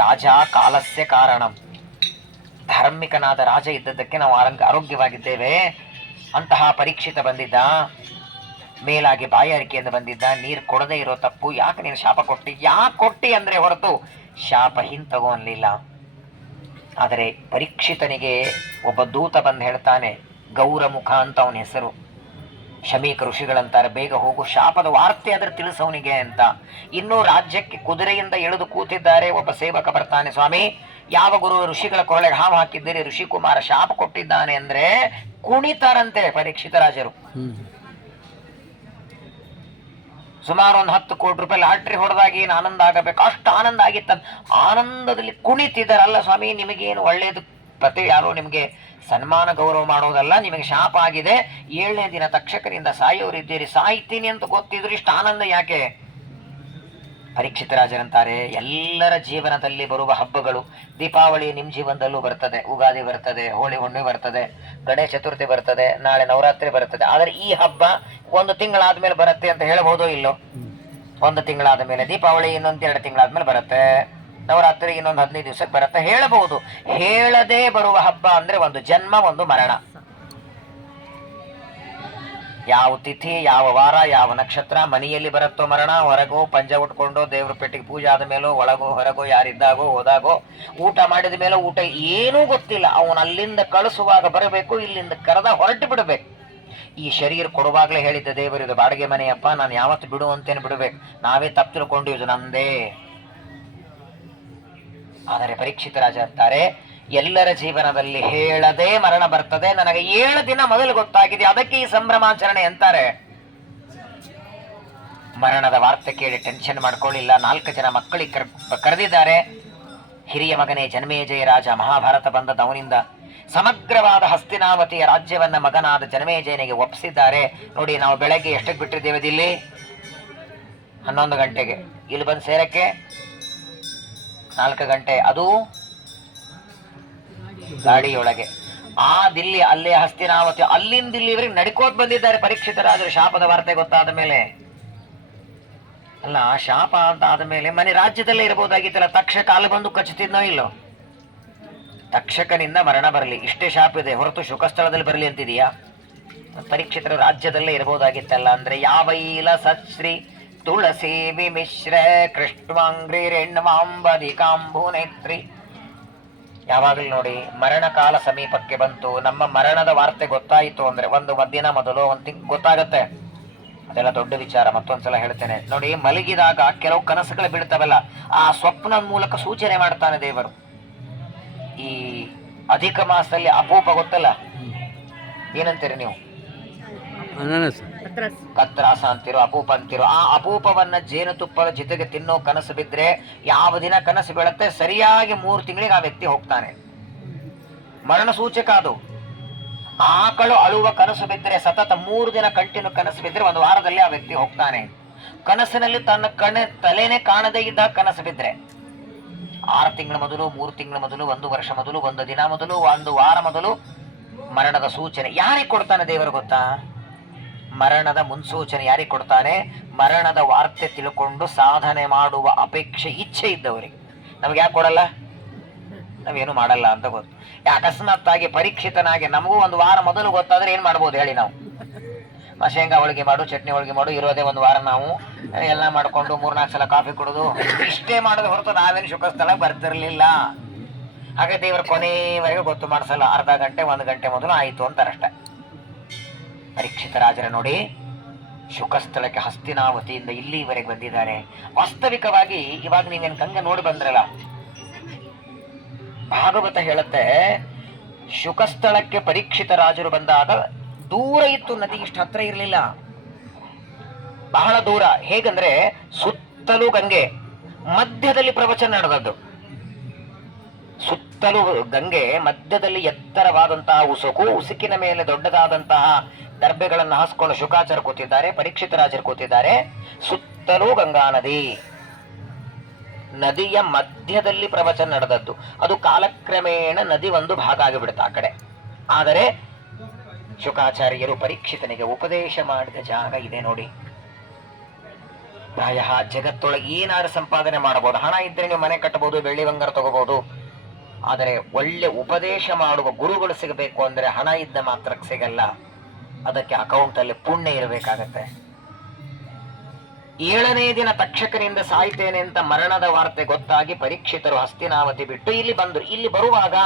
ರಾಜ ಕಾಲಸ್ಯ ಕಾರಣಂ. ಧಾರ್ಮಿಕನಾದ ರಾಜ ಇದ್ದದ್ದಕ್ಕೆ ನಾವು ಆರೋಗ್ಯವಾಗಿದ್ದೇವೆ. ಅಂತಹ ಪರೀಕ್ಷಿತ ಬಂದಿದ್ದ, ಮೇಲಾಗಿ ಬಾಯಾರಿಕೆಯಿಂದ ಬಂದಿದ್ದ. ನೀರು ಕೊಡದೇ ಇರೋ ತಪ್ಪು, ಯಾಕೆ ನೀನು ಶಾಪ ಕೊಟ್ಟಿ? ಯಾಕೆ ಕೊಟ್ಟಿ ಅಂದ್ರೆ ಹೊರತು ಶಾಪ ಹಿಂತಗೋ ಅನ್ಲಿಲ್ಲ. ಆದರೆ ಪರೀಕ್ಷಿತನಿಗೆ ಒಬ್ಬ ದೂತ ಬಂದು ಹೇಳ್ತಾನೆ, ಗೌರಮುಖ ಅಂತ ಅವನ ಹೆಸರು. ಶಮೀಕ ಋಷಿಗಳಂತಾರೆ, ಬೇಗ ಹೋಗು, ಶಾಪದ ವಾರ್ತೆ ಆದ್ರೆ ತಿಳಿಸವನಿಗೆ ಅಂತ. ಇನ್ನೂ ರಾಜ್ಯಕ್ಕೆ ಕುದುರೆಯಿಂದ ಎಳೆದು ಕೂತಿದ್ದಾರೆ. ಒಬ್ಬ ಸೇವಕ ಬರ್ತಾನೆ, ಸ್ವಾಮಿ ಯಾವ ಗುರು ಋಷಿಗಳ ಕೊರಳೆಗೆ ಹಾವು ಹಾಕಿದ್ದೀರಿ? ಋಷಿಕುಮಾರ ಶಾಪ ಕೊಟ್ಟಿದ್ದಾನೆ ಅಂದ್ರೆ ಕುಣಿತಾರಂತೆ ಪರೀಕ್ಷಿತ ರಾಜರು. ಸುಮಾರು ಒಂದು 10 ಕೋಟಿ ರೂಪಾಯಿ ಲಾಟ್ರಿ ಹೊಡೆದಾಗಿ ಏನು ಆನಂದ ಆಗಬೇಕು, ಅಷ್ಟು ಆನಂದ ಆಗಿತ್ತ. ಆನಂದದಲ್ಲಿ ಕುಣಿತಿದ್ದಾರಲ್ಲ ಸ್ವಾಮಿ, ನಿಮಗೇನು ಒಳ್ಳೇದು ಪ್ರತಿ ಯಾರು ನಿಮಗೆ ಸನ್ಮಾನ ಗೌರವ ಮಾಡೋದಲ್ಲ, ನಿಮಗೆ ಶಾಪ ಆಗಿದೆ. 7ನೇ ದಿನ ತಕ್ಷಕರಿಂದ ಸಾಯೋರಿದ್ದೀರಿ, ಸಾಯ್ತೀನಿ ಅಂತ ಗೊತ್ತಿದ್ರು ಇಷ್ಟು ಆನಂದ ಯಾಕೆ? ಪರೀಕ್ಷಿತ ರಾಜರಂತಾರೆ, ಎಲ್ಲರ ಜೀವನದಲ್ಲಿ ಬರುವ ಹಬ್ಬಗಳು, ದೀಪಾವಳಿ ನಿಮ್ಮ ಜೀವನದಲ್ಲೂ ಬರ್ತದೆ, ಉಗಾದಿ ಬರ್ತದೆ, ಹೋಳಿ ಹುಣ್ಣಿಮೆ ಬರ್ತದೆ, ಗಣೇಶ ಚತುರ್ಥಿ ಬರ್ತದೆ, ನಾಳೆ ನವರಾತ್ರಿ ಬರ್ತದೆ. ಆದರೆ ಈ ಹಬ್ಬ 1 ತಿಂಗಳಾದ್ಮೇಲೆ ಬರುತ್ತೆ ಅಂತ ಹೇಳಬಹುದೋ ಇಲ್ಲೋ? 1 ತಿಂಗಳಾದ ಮೇಲೆ, ದೀಪಾವಳಿ ಇನ್ನೊಂದು 2 ತಿಂಗಳಾದ್ಮೇಲೆ ಬರುತ್ತೆ, ನವರಾತ್ರಿ ಇನ್ನೊಂದು 15 ದಿವಸಕ್ಕೆ ಬರುತ್ತೆ ಹೇಳಬಹುದು. ಹೇಳದೇ ಬರುವ ಹಬ್ಬ ಅಂದ್ರೆ ಒಂದು ಜನ್ಮ, ಒಂದು ಮರಣ. ಯಾವ ತಿಥಿ, ಯಾವ ವಾರ, ಯಾವ ನಕ್ಷತ್ರ, ಮನೆಯಲ್ಲಿ ಬರುತ್ತೋ ಮರಣ, ಹೊರಗೋ ಪಂಜ ಉಟ್ಕೊಂಡು ದೇವ್ರ ಪೆಟ್ಟಿಗೆ ಪೂಜೆ ಆದ ಮೇಲೋ, ಒಳಗೋ ಹೊರಗೋ, ಯಾರಿದ್ದಾಗೋ ಹೋದಾಗೋ, ಊಟ ಮಾಡಿದ ಮೇಲೆ ಊಟ ಏನೂ ಗೊತ್ತಿಲ್ಲ. ಅವನು ಅಲ್ಲಿಂದ ಕಳಿಸುವಾಗ ಬರಬೇಕು, ಇಲ್ಲಿಂದ ಕರೆದ ಹೊರಟು ಬಿಡಬೇಕು. ಈ ಶರೀರ ಕೊಡುವಾಗಲೇ ಹೇಳಿದ್ದ ದೇವರು, ಇದು ಬಾಡಿಗೆ ಮನೆಯಪ್ಪ, ನಾನು ಯಾವತ್ತು ಬಿಡುವಂತೇನು ಬಿಡಬೇಕು, ನಾವೇ ತಪ್ಪು ತಿಳ್ಕೊಂಡು ಇದು ನಮ್ದೇ. ಆದರೆ ಪರೀಕ್ಷಿತ ರಾಜ ಅಂತಾರೆ, ಎಲ್ಲರ ಜೀವನದಲ್ಲಿ ಹೇಳದೆ ಮರಣ ಬರ್ತದೆ, ನನಗೆ 7 ದಿನ ಮೊದಲು ಗೊತ್ತಾಗಿದೆ, ಅದಕ್ಕೆ ಈ ಸಂಭ್ರಮಾಚರಣೆ ಅಂತಾರೆ. ಮರಣದ ವಾರ್ತೆ ಕೇಳಿ ಟೆನ್ಷನ್ ಮಾಡ್ಕೊಳ್ಳಿಲ್ಲ. 4 ಜನ ಮಕ್ಕಳಿಗೆ ಕರೆದಿದ್ದಾರೆ. ಹಿರಿಯ ಮಗನೇ ಜನಮೇಜಯ ರಾಜ, ಮಹಾಭಾರತ ಬಂದದ ಅವನಿಂದ. ಸಮಗ್ರವಾದ ಹಸ್ತಿನಾವತಿಯ ರಾಜ್ಯವನ್ನ ಮಗನಾದ ಜನಮೇಜಯನಿಗೆ ಒಪ್ಪಿಸಿದ್ದಾರೆ. ನೋಡಿ, ನಾವು ಬೆಳಗ್ಗೆ ಎಷ್ಟಕ್ಕೆ ಬಿಟ್ಟಿದ್ದೇವೆ ದಿಲ್ಲಿ? 11 ಗಂಟೆಗೆ. ಇಲ್ಲಿ ಬಂದು ಸೇರಕ್ಕೆ 4 ಗಂಟೆ, ಅದು ಗಾಡಿಯೊಳಗೆ. ಆ ದಿಲ್ಲಿ, ಅಲ್ಲೇ ಹಸ್ತಿನಾವತಿ, ಅಲ್ಲಿಂದ ಇಲ್ಲಿವರೆಗೆ ನಡ್ಕೋತ್ ಬಂದಿದ್ದಾರೆ ಪರೀಕ್ಷಿತ ರಾಜರು. ಶಾಪದ ವಾರ್ತೆ ಗೊತ್ತಾದ ಮೇಲೆ ಅಲ್ಲ, ಶಾಪ ಅಂತ ಆದ ಮೇಲೆ ಮನೆ ರಾಜ್ಯದಲ್ಲೇ ಇರಬಹುದಾಗಿತ್ತಲ್ಲ. ತಕ್ಷಕ ಅಲ್ಲಿ ಬಂದು ಕಚ್ಚುತ್ತಿದ್ನೋ ಇಲ್ಲೋ? ತಕ್ಷಕನಿಂದ ಮರಣ ಬರಲಿ, ಇಷ್ಟೇ ಶಾಪ ಇದೆ, ಹೊರತು ಶುಕಸ್ಥಳದಲ್ಲಿ ಬರಲಿ ಅಂತಿದೆಯಾ? ಪರೀಕ್ಷಿತರ ರಾಜ್ಯದಲ್ಲೇ ಇರಬಹುದಾಗಿತ್ತಲ್ಲ. ಅಂದ್ರೆ ಯಾವೈಲ ಸತ್ಶ್ರೀ ತುಳಸಿ ವಿಮಿಶ್ರ ಕೃಷ್ಣಾಂಗ್ರಿರೆಣ್ವಾಂಬದಿ ಕಾಂಬುನೇತ್ರಿ. ಯಾವಾಗಲೂ ನೋಡಿ, ಮರಣ ಕಾಲ ಸಮೀಪಕ್ಕೆ ಬಂತು, ನಮ್ಮ ಮರಣದ ವಾರ್ತೆ ಗೊತ್ತಾಯಿತು ಅಂದ್ರೆ ಒಂದು ಮಧ್ಯಾಹ್ನ ಮೊದಲು ಗೊತ್ತಾಗತ್ತೆ. ಅದೆಲ್ಲ ದೊಡ್ಡ ವಿಚಾರ, ಮತ್ತೊಂದ್ಸಲ ಹೇಳ್ತೇನೆ. ನೋಡಿ, ಮಲಗಿದಾಗ ಕೆಲವು ಕನಸುಗಳು ಬೀಳ್ತಾವಲ್ಲ, ಆ ಸ್ವಪ್ನ ಮೂಲಕ ಸೂಚನೆ ಮಾಡ್ತಾನೆ ದೇವರು. ಈ ಅಧಿಕ ಮಾಸದಲ್ಲಿ ಅಪೂಪ ಗೊತ್ತಲ್ಲ, ಏನಂತೀರಿ ನೀವು? ಕತ್ರಾಸ ಅಂತಿರೋ, ಅಪೂಪ ಅಂತಿರೋ. ಆ ಅಪೂಪವನ್ನ ಜೇನುತುಪ್ಪದ ಜೊತೆಗೆ ತಿನ್ನೋ ಕನಸು ಬಿದ್ರೆ, ಯಾವ ದಿನ ಕನಸು ಬೀಳುತ್ತೆ ಸರಿಯಾಗಿ 3 ತಿಂಗಳಿಗೆ ಆ ವ್ಯಕ್ತಿ ಹೋಗ್ತಾನೆ. ಮರಣ ಸೂಚಕ ಅದು. ಆಕಳು ಅಳುವ ಕನಸು ಬಿದ್ದರೆ, ಸತತ 3 ದಿನ ಕಂಟಿನ್ಯೂ ಕನಸು ಬಿದ್ದರೆ 1 ವಾರದಲ್ಲಿ ಆ ವ್ಯಕ್ತಿ ಹೋಗ್ತಾನೆ. ಕನಸಿನಲ್ಲಿ ತನ್ನ ತಲೆನೇ ಕಾಣದೇ ಇದ್ದ ಕನಸು ಬಿದ್ರೆ 6 ತಿಂಗಳ ಮೊದಲು, 3 ತಿಂಗಳ ಮೊದಲು, 1 ವರ್ಷ ಮೊದಲು, 1 ದಿನ ಮೊದಲು, 1 ವಾರ ಮೊದಲು ಮರಣದ ಸೂಚನೆ ಯಾರಿಗೆ ಕೊಡ್ತಾನೆ ದೇವರು ಗೊತ್ತಾ? ಮರಣದ ಮುನ್ಸೂಚನೆ ಯಾರಿಗೆ ಕೊಡ್ತಾನೆ? ಮರಣದ ವಾರ್ತೆ ತಿಳ್ಕೊಂಡು ಸಾಧನೆ ಮಾಡುವ ಅಪೇಕ್ಷೆ, ಇಚ್ಛೆ ಇದ್ದವರಿಗೆ. ನಮ್ಗೆ ಯಾಕೆ ಕೊಡಲ್ಲ? ನಾವೇನು ಮಾಡಲ್ಲ ಅಂತ ಗೊತ್ತು. ಅಕಸ್ಮಾತ್ ಆಗಿ ಪರೀಕ್ಷಿತನಾಗಿ ನಮಗೂ 1 ವಾರ ಮೊದಲು ಗೊತ್ತಾದ್ರೆ ಏನ್ ಮಾಡ್ಬೋದು ಹೇಳಿ? ನಾವು ಶೇಂಗಾ ಹೋಳಿಗೆ ಮಾಡು, ಚಟ್ನಿ ಹೋಳಿಗೆ ಮಾಡು, ಇರೋದೇ 1 ವಾರ ನಾವು ಎಲ್ಲ ಮಾಡ್ಕೊಂಡು 3-4 ಸಲ ಕಾಫಿ ಕುಡಿದು ಇಷ್ಟೇ ಮಾಡೋದು ಹೊರತು ನಾವೇನು ಶುಕಸ್ಥಳ ಬರ್ತಿರ್ಲಿಲ್ಲ. ಹಾಗೆ ದೇವರ ಕೊನೆಯವರೆಗೂ ಗೊತ್ತು ಮಾಡಿಸಲ್ಲ, ಅರ್ಧ ಗಂಟೆ 1 ಗಂಟೆ ಮೊದಲು ಆಯಿತು ಅಂತಾರಷ್ಟೆ. ಪರೀಕ್ಷಿತ ರಾಜರ ನೋಡಿ, ಶುಕಸ್ಥಳಕ್ಕೆ ಹಸ್ತಿನಾವತಿಯಿಂದ ಇಲ್ಲಿವರೆಗೆ ಬಂದಿದ್ದಾರೆ. ವಾಸ್ತವಿಕವಾಗಿ ಇವಾಗ ನೀವೇನು ಗಂಗೆ ನೋಡಿ ಬಂದ್ರಲ್ಲ, ಭಾಗವತ ಹೇಳುತ್ತೆ ಶುಕಸ್ಥಳಕ್ಕೆ ಪರೀಕ್ಷಿತ ರಾಜರು ಬಂದಾಗ ದೂರ ಇತ್ತು ನದಿ, ಇಷ್ಟು ಹತ್ರ ಇರಲಿಲ್ಲ, ಬಹಳ ದೂರ. ಹೇಗಂದ್ರೆ ಸುತ್ತಲೂ ಗಂಗೆ, ಮಧ್ಯದಲ್ಲಿ ಪ್ರವಚನ ನಡೆದದ್ದು. ಸುತ್ತಲೂ ಗಂಗೆ, ಮಧ್ಯದಲ್ಲಿ ಎತ್ತರವಾದಂತಹ ಉಸುಕು, ಉಸುಕಿನ ಮೇಲೆ ದೊಡ್ಡದಾದಂತಹ ದರ್ಬೆಗಳನ್ನು ಹಾಸ್ಕೊಂಡು ಶುಕಾಚಾರ ಕೂತಿದ್ದಾರೆ, ಪರೀಕ್ಷಿತ ರಾಜರು ಕೂತಿದ್ದಾರೆ. ಸುತ್ತಲೂ ಗಂಗಾ ನದಿ, ನದಿಯ ಮಧ್ಯದಲ್ಲಿ ಪ್ರವಚನ ನಡೆದದ್ದು. ಅದು ಕಾಲಕ್ರಮೇಣ ನದಿ ಒಂದು ಭಾಗ ಆಗಿಬಿಡುತ್ತೆ ಆ ಕಡೆ. ಆದರೆ ಶುಕಾಚಾರ್ಯರು ಪರೀಕ್ಷಿತನಿಗೆ ಉಪದೇಶ ಮಾಡಿದ ಜಾಗ ಇದೆ ನೋಡಿ. ಪ್ರಾಯ ಜಗತ್ತೊಳಗೆ ಏನಾದ್ರು ಸಂಪಾದನೆ ಮಾಡಬಹುದು, ಹಣ ಇದ್ರೆ ನೀವು ಮನೆ ಕಟ್ಟಬಹುದು, ಬೆಳ್ಳಿ ಬಂಗಾರ ತಗೋಬಹುದು. ಆದರೆ ಒಳ್ಳೆ ಉಪದೇಶ ಮಾಡುವ ಗುರುಗಳು ಸಿಗಬೇಕು ಅಂದ್ರೆ ಹಣ ಇದ್ದ ಮಾತ್ರಕ್ಕೆ ಸಿಗಲ್ಲ, ಅದಕ್ಕೆ ಅಕೌಂಟ್ ಅಲ್ಲಿ ಪುಣ್ಯ ಇರಬೇಕಾಗತ್ತೆ. 7ನೇ ದಿನ ತಕ್ಷಕನಿಂದ ಸಾಯ್ತೇನೆ ಅಂತ ಮರಣದ ವಾರ್ತೆ ಗೊತ್ತಾಗಿ ಪರೀಕ್ಷಿತರು ಹಸ್ತಿನಾವತಿ ಬಿಟ್ಟು ಇಲ್ಲಿ ಬಂದರು. ಇಲ್ಲಿ ಬರುವಾಗ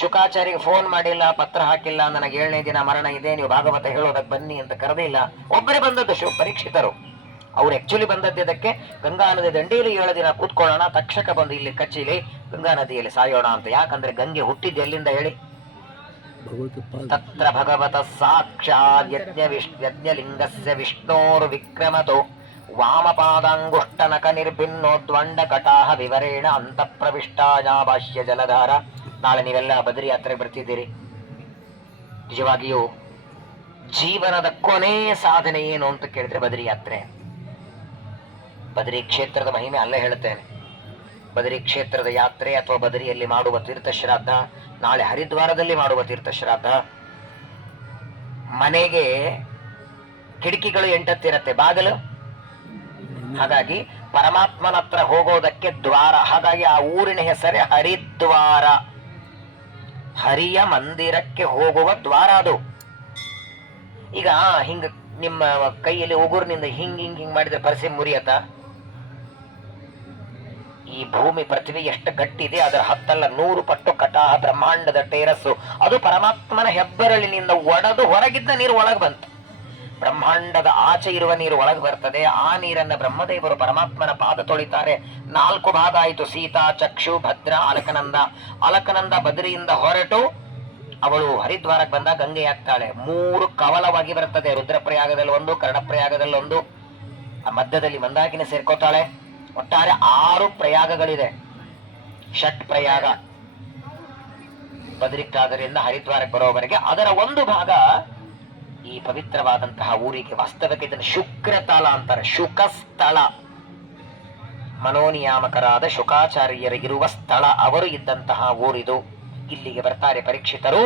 ಶುಕಾಚಾರ್ಯಗೆ ಫೋನ್ ಮಾಡಿಲ್ಲ, ಪತ್ರ ಹಾಕಿಲ್ಲ, ನನಗೆ 7ನೇ ದಿನ ಮರಣ ಇದೆ, ನೀವು ಭಾಗವತ ಹೇಳೋದಕ್ಕೆ ಬನ್ನಿ ಅಂತ ಕರೆದಿಲ್ಲ. ಒಬ್ಬರೇ ಬಂದದ್ದು ಪರೀಕ್ಷಿತರು. ಅವ್ರು ಆಕ್ಚುಲಿ ಬಂದದ್ದು ಇದಕ್ಕೆ, ಗಂಗಾ ನದಿ ದಂಡೆಯಲ್ಲಿ 7 ದಿನ ಕೂತ್ಕೊಳ್ಳೋಣ, ತಕ್ಷಕ ಬಂದು ಇಲ್ಲಿ ಕಚ್ಚಿಲಿ ಗಂಗಾ ನದಿಯಲ್ಲಿ ಸಾಯೋಣ ಅಂತ. ಯಾಕಂದ್ರೆ ಗಂಗೆ ಹುಟ್ಟಿದ್ದು ಎಲ್ಲಿಂದ ಹೇಳಿ? ತತ್ರ ಭಗವತ ಸಾಕ್ಷಾತ್ ಯಜ್ಞಲಿಂಗಸ್ಯ ವಿಷ್ಣೋರ್ ವಿಕ್ರಮತೋ ವಾಮಪಾದಾಂಗುಷ್ಟನಕ ನಿರ್ಭಿನ್ನೋದ್ವಂಡ ಕಟಾಹ ವಿವರೇಣ ಅಂತ ಪ್ರವಿಷ್ಟಾಜಾ ಭಾಷ್ಯ ಜಲಧಾರ. ನಾಳೆ ನೀವೆಲ್ಲ ಬದರಿ ಯಾತ್ರೆ ಬರ್ತಿದ್ದೀರಿ. ನಿಜವಾಗಿಯೂ ಜೀವನದ ಕೊನೆಯ ಸಾಧನೆ ಏನು ಅಂತ ಕೇಳಿದ್ರೆ ಬದರಿ ಯಾತ್ರೆ. ಬದರಿ ಕ್ಷೇತ್ರದ ಮಹಿಮೆ ಅಲ್ಲೇ ಹೇಳುತ್ತೇನೆ. ಬದರಿ ಕ್ಷೇತ್ರದ ಯಾತ್ರೆ ಅಥವಾ ಬದರಿಯಲ್ಲಿ ಮಾಡುವ ತೀರ್ಥ ಶ್ರಾದ್ದ, ನಾಳೆ ಹರಿದ್ವಾರದಲ್ಲಿ ಮಾಡುವ ತೀರ್ಥ ಶ್ರಾದ್ದ. ಮನೆಗೆ ಕಿಟಕಿಗಳು 8 ಬಾಗಿಲು, ಹಾಗಾಗಿ ಪರಮಾತ್ಮನ ಹತ್ರ ಹೋಗೋದಕ್ಕೆ ದ್ವಾರ. ಹಾಗಾಗಿ ಆ ಊರಿನ ಹೆಸರೇ ಹರಿದ್ವಾರ, ಹರಿಯ ಮಂದಿರಕ್ಕೆ ಹೋಗುವ ದ್ವಾರ ಅದು. ಈಗ ಹಿಂಗ ನಿಮ್ಮ ಕೈಯಲ್ಲಿ ಉಗುರಿನಿಂದ ಹಿಂಗ್ ಹಿಂಗ್ ಹಿಂಗ್ ಮಾಡಿದ್ರೆ ಪರಸೆ ಮುರಿಯತ್ತ? ಈ ಭೂಮಿ ಪೃಥ್ವಿ ಎಷ್ಟು ಗಟ್ಟಿದೆ, ಅದರ 10 ಅಲ್ಲ 100 ಪಟ್ಟು ಕಟಾಹ ಬ್ರಹ್ಮಾಂಡದ ಟೇರಸ್ಸು. ಅದು ಪರಮಾತ್ಮನ ಹೆಬ್ಬೆರಳಿನಿಂದ ಒಡೆದು ಹೊರಗಿದ್ದ ನೀರು ಒಳಗೆ ಬಂತು. ಬ್ರಹ್ಮಾಂಡದ ಆಚೆ ಇರುವ ನೀರು ಒಳಗೆ ಬರ್ತದೆ. ಆ ನೀರನ್ನ ಬ್ರಹ್ಮದೇವರು ಪರಮಾತ್ಮನ ಪಾದ ತೊಳಿತಾರೆ. 4 ಭಾಗ ಆಯಿತು: ಸೀತಾ, ಚಕ್ಷು, ಭದ್ರ, ಅಲಕನಂದ. ಅಲಕನಂದ ಬದ್ರಿಯಿಂದ ಹೊರಟು ಅವಳು ಹರಿದ್ವಾರಕ್ಕೆ ಬಂದಾಗ ಗಂಗೆ ಆಗ್ತಾಳೆ. 3 ಕವಲವಾಗಿ ಬರ್ತದೆ. ರುದ್ರಪ್ರಯಾಗದಲ್ಲಿ 1, ಕರ್ಣಪ್ರಯಾಗದಲ್ಲಿ 1, ಮಧ್ಯದಲ್ಲಿ ಮಂದಾಕಿನಿ ಸೇರ್ಕೋತಾಳೆ. ಒಟ್ಟಾರೆ 6 ಪ್ರಯಾಗಗಳಿದೆ. ಷಟ್ ಪ್ರಯಾಗ ಬದ್ರಿಕಾದರಿಂದ ಹರಿದ್ವಾರಕ್ಕೆ ಬರೋವರೆಗೆ. ಅದರ ಒಂದು ಭಾಗ ಈ ಪವಿತ್ರವಾದಂತಹ ಊರಿಗೆ. ವಾಸ್ತವಕ್ಕೆ ಇದನ್ನು ಶುಕ್ರತಲ ಅಂತಾರೆ, ಶುಕಸ್ಥಳ. ಮನೋನಿಯಾಮಕರಾದ ಶುಕಾಚಾರ್ಯರು ಇರುವ ಸ್ಥಳ, ಅವರು ಇದ್ದಂತಹ ಊರಿದು. ಇಲ್ಲಿಗೆ ಬರ್ತಾರೆ ಪರೀಕ್ಷಿತರು.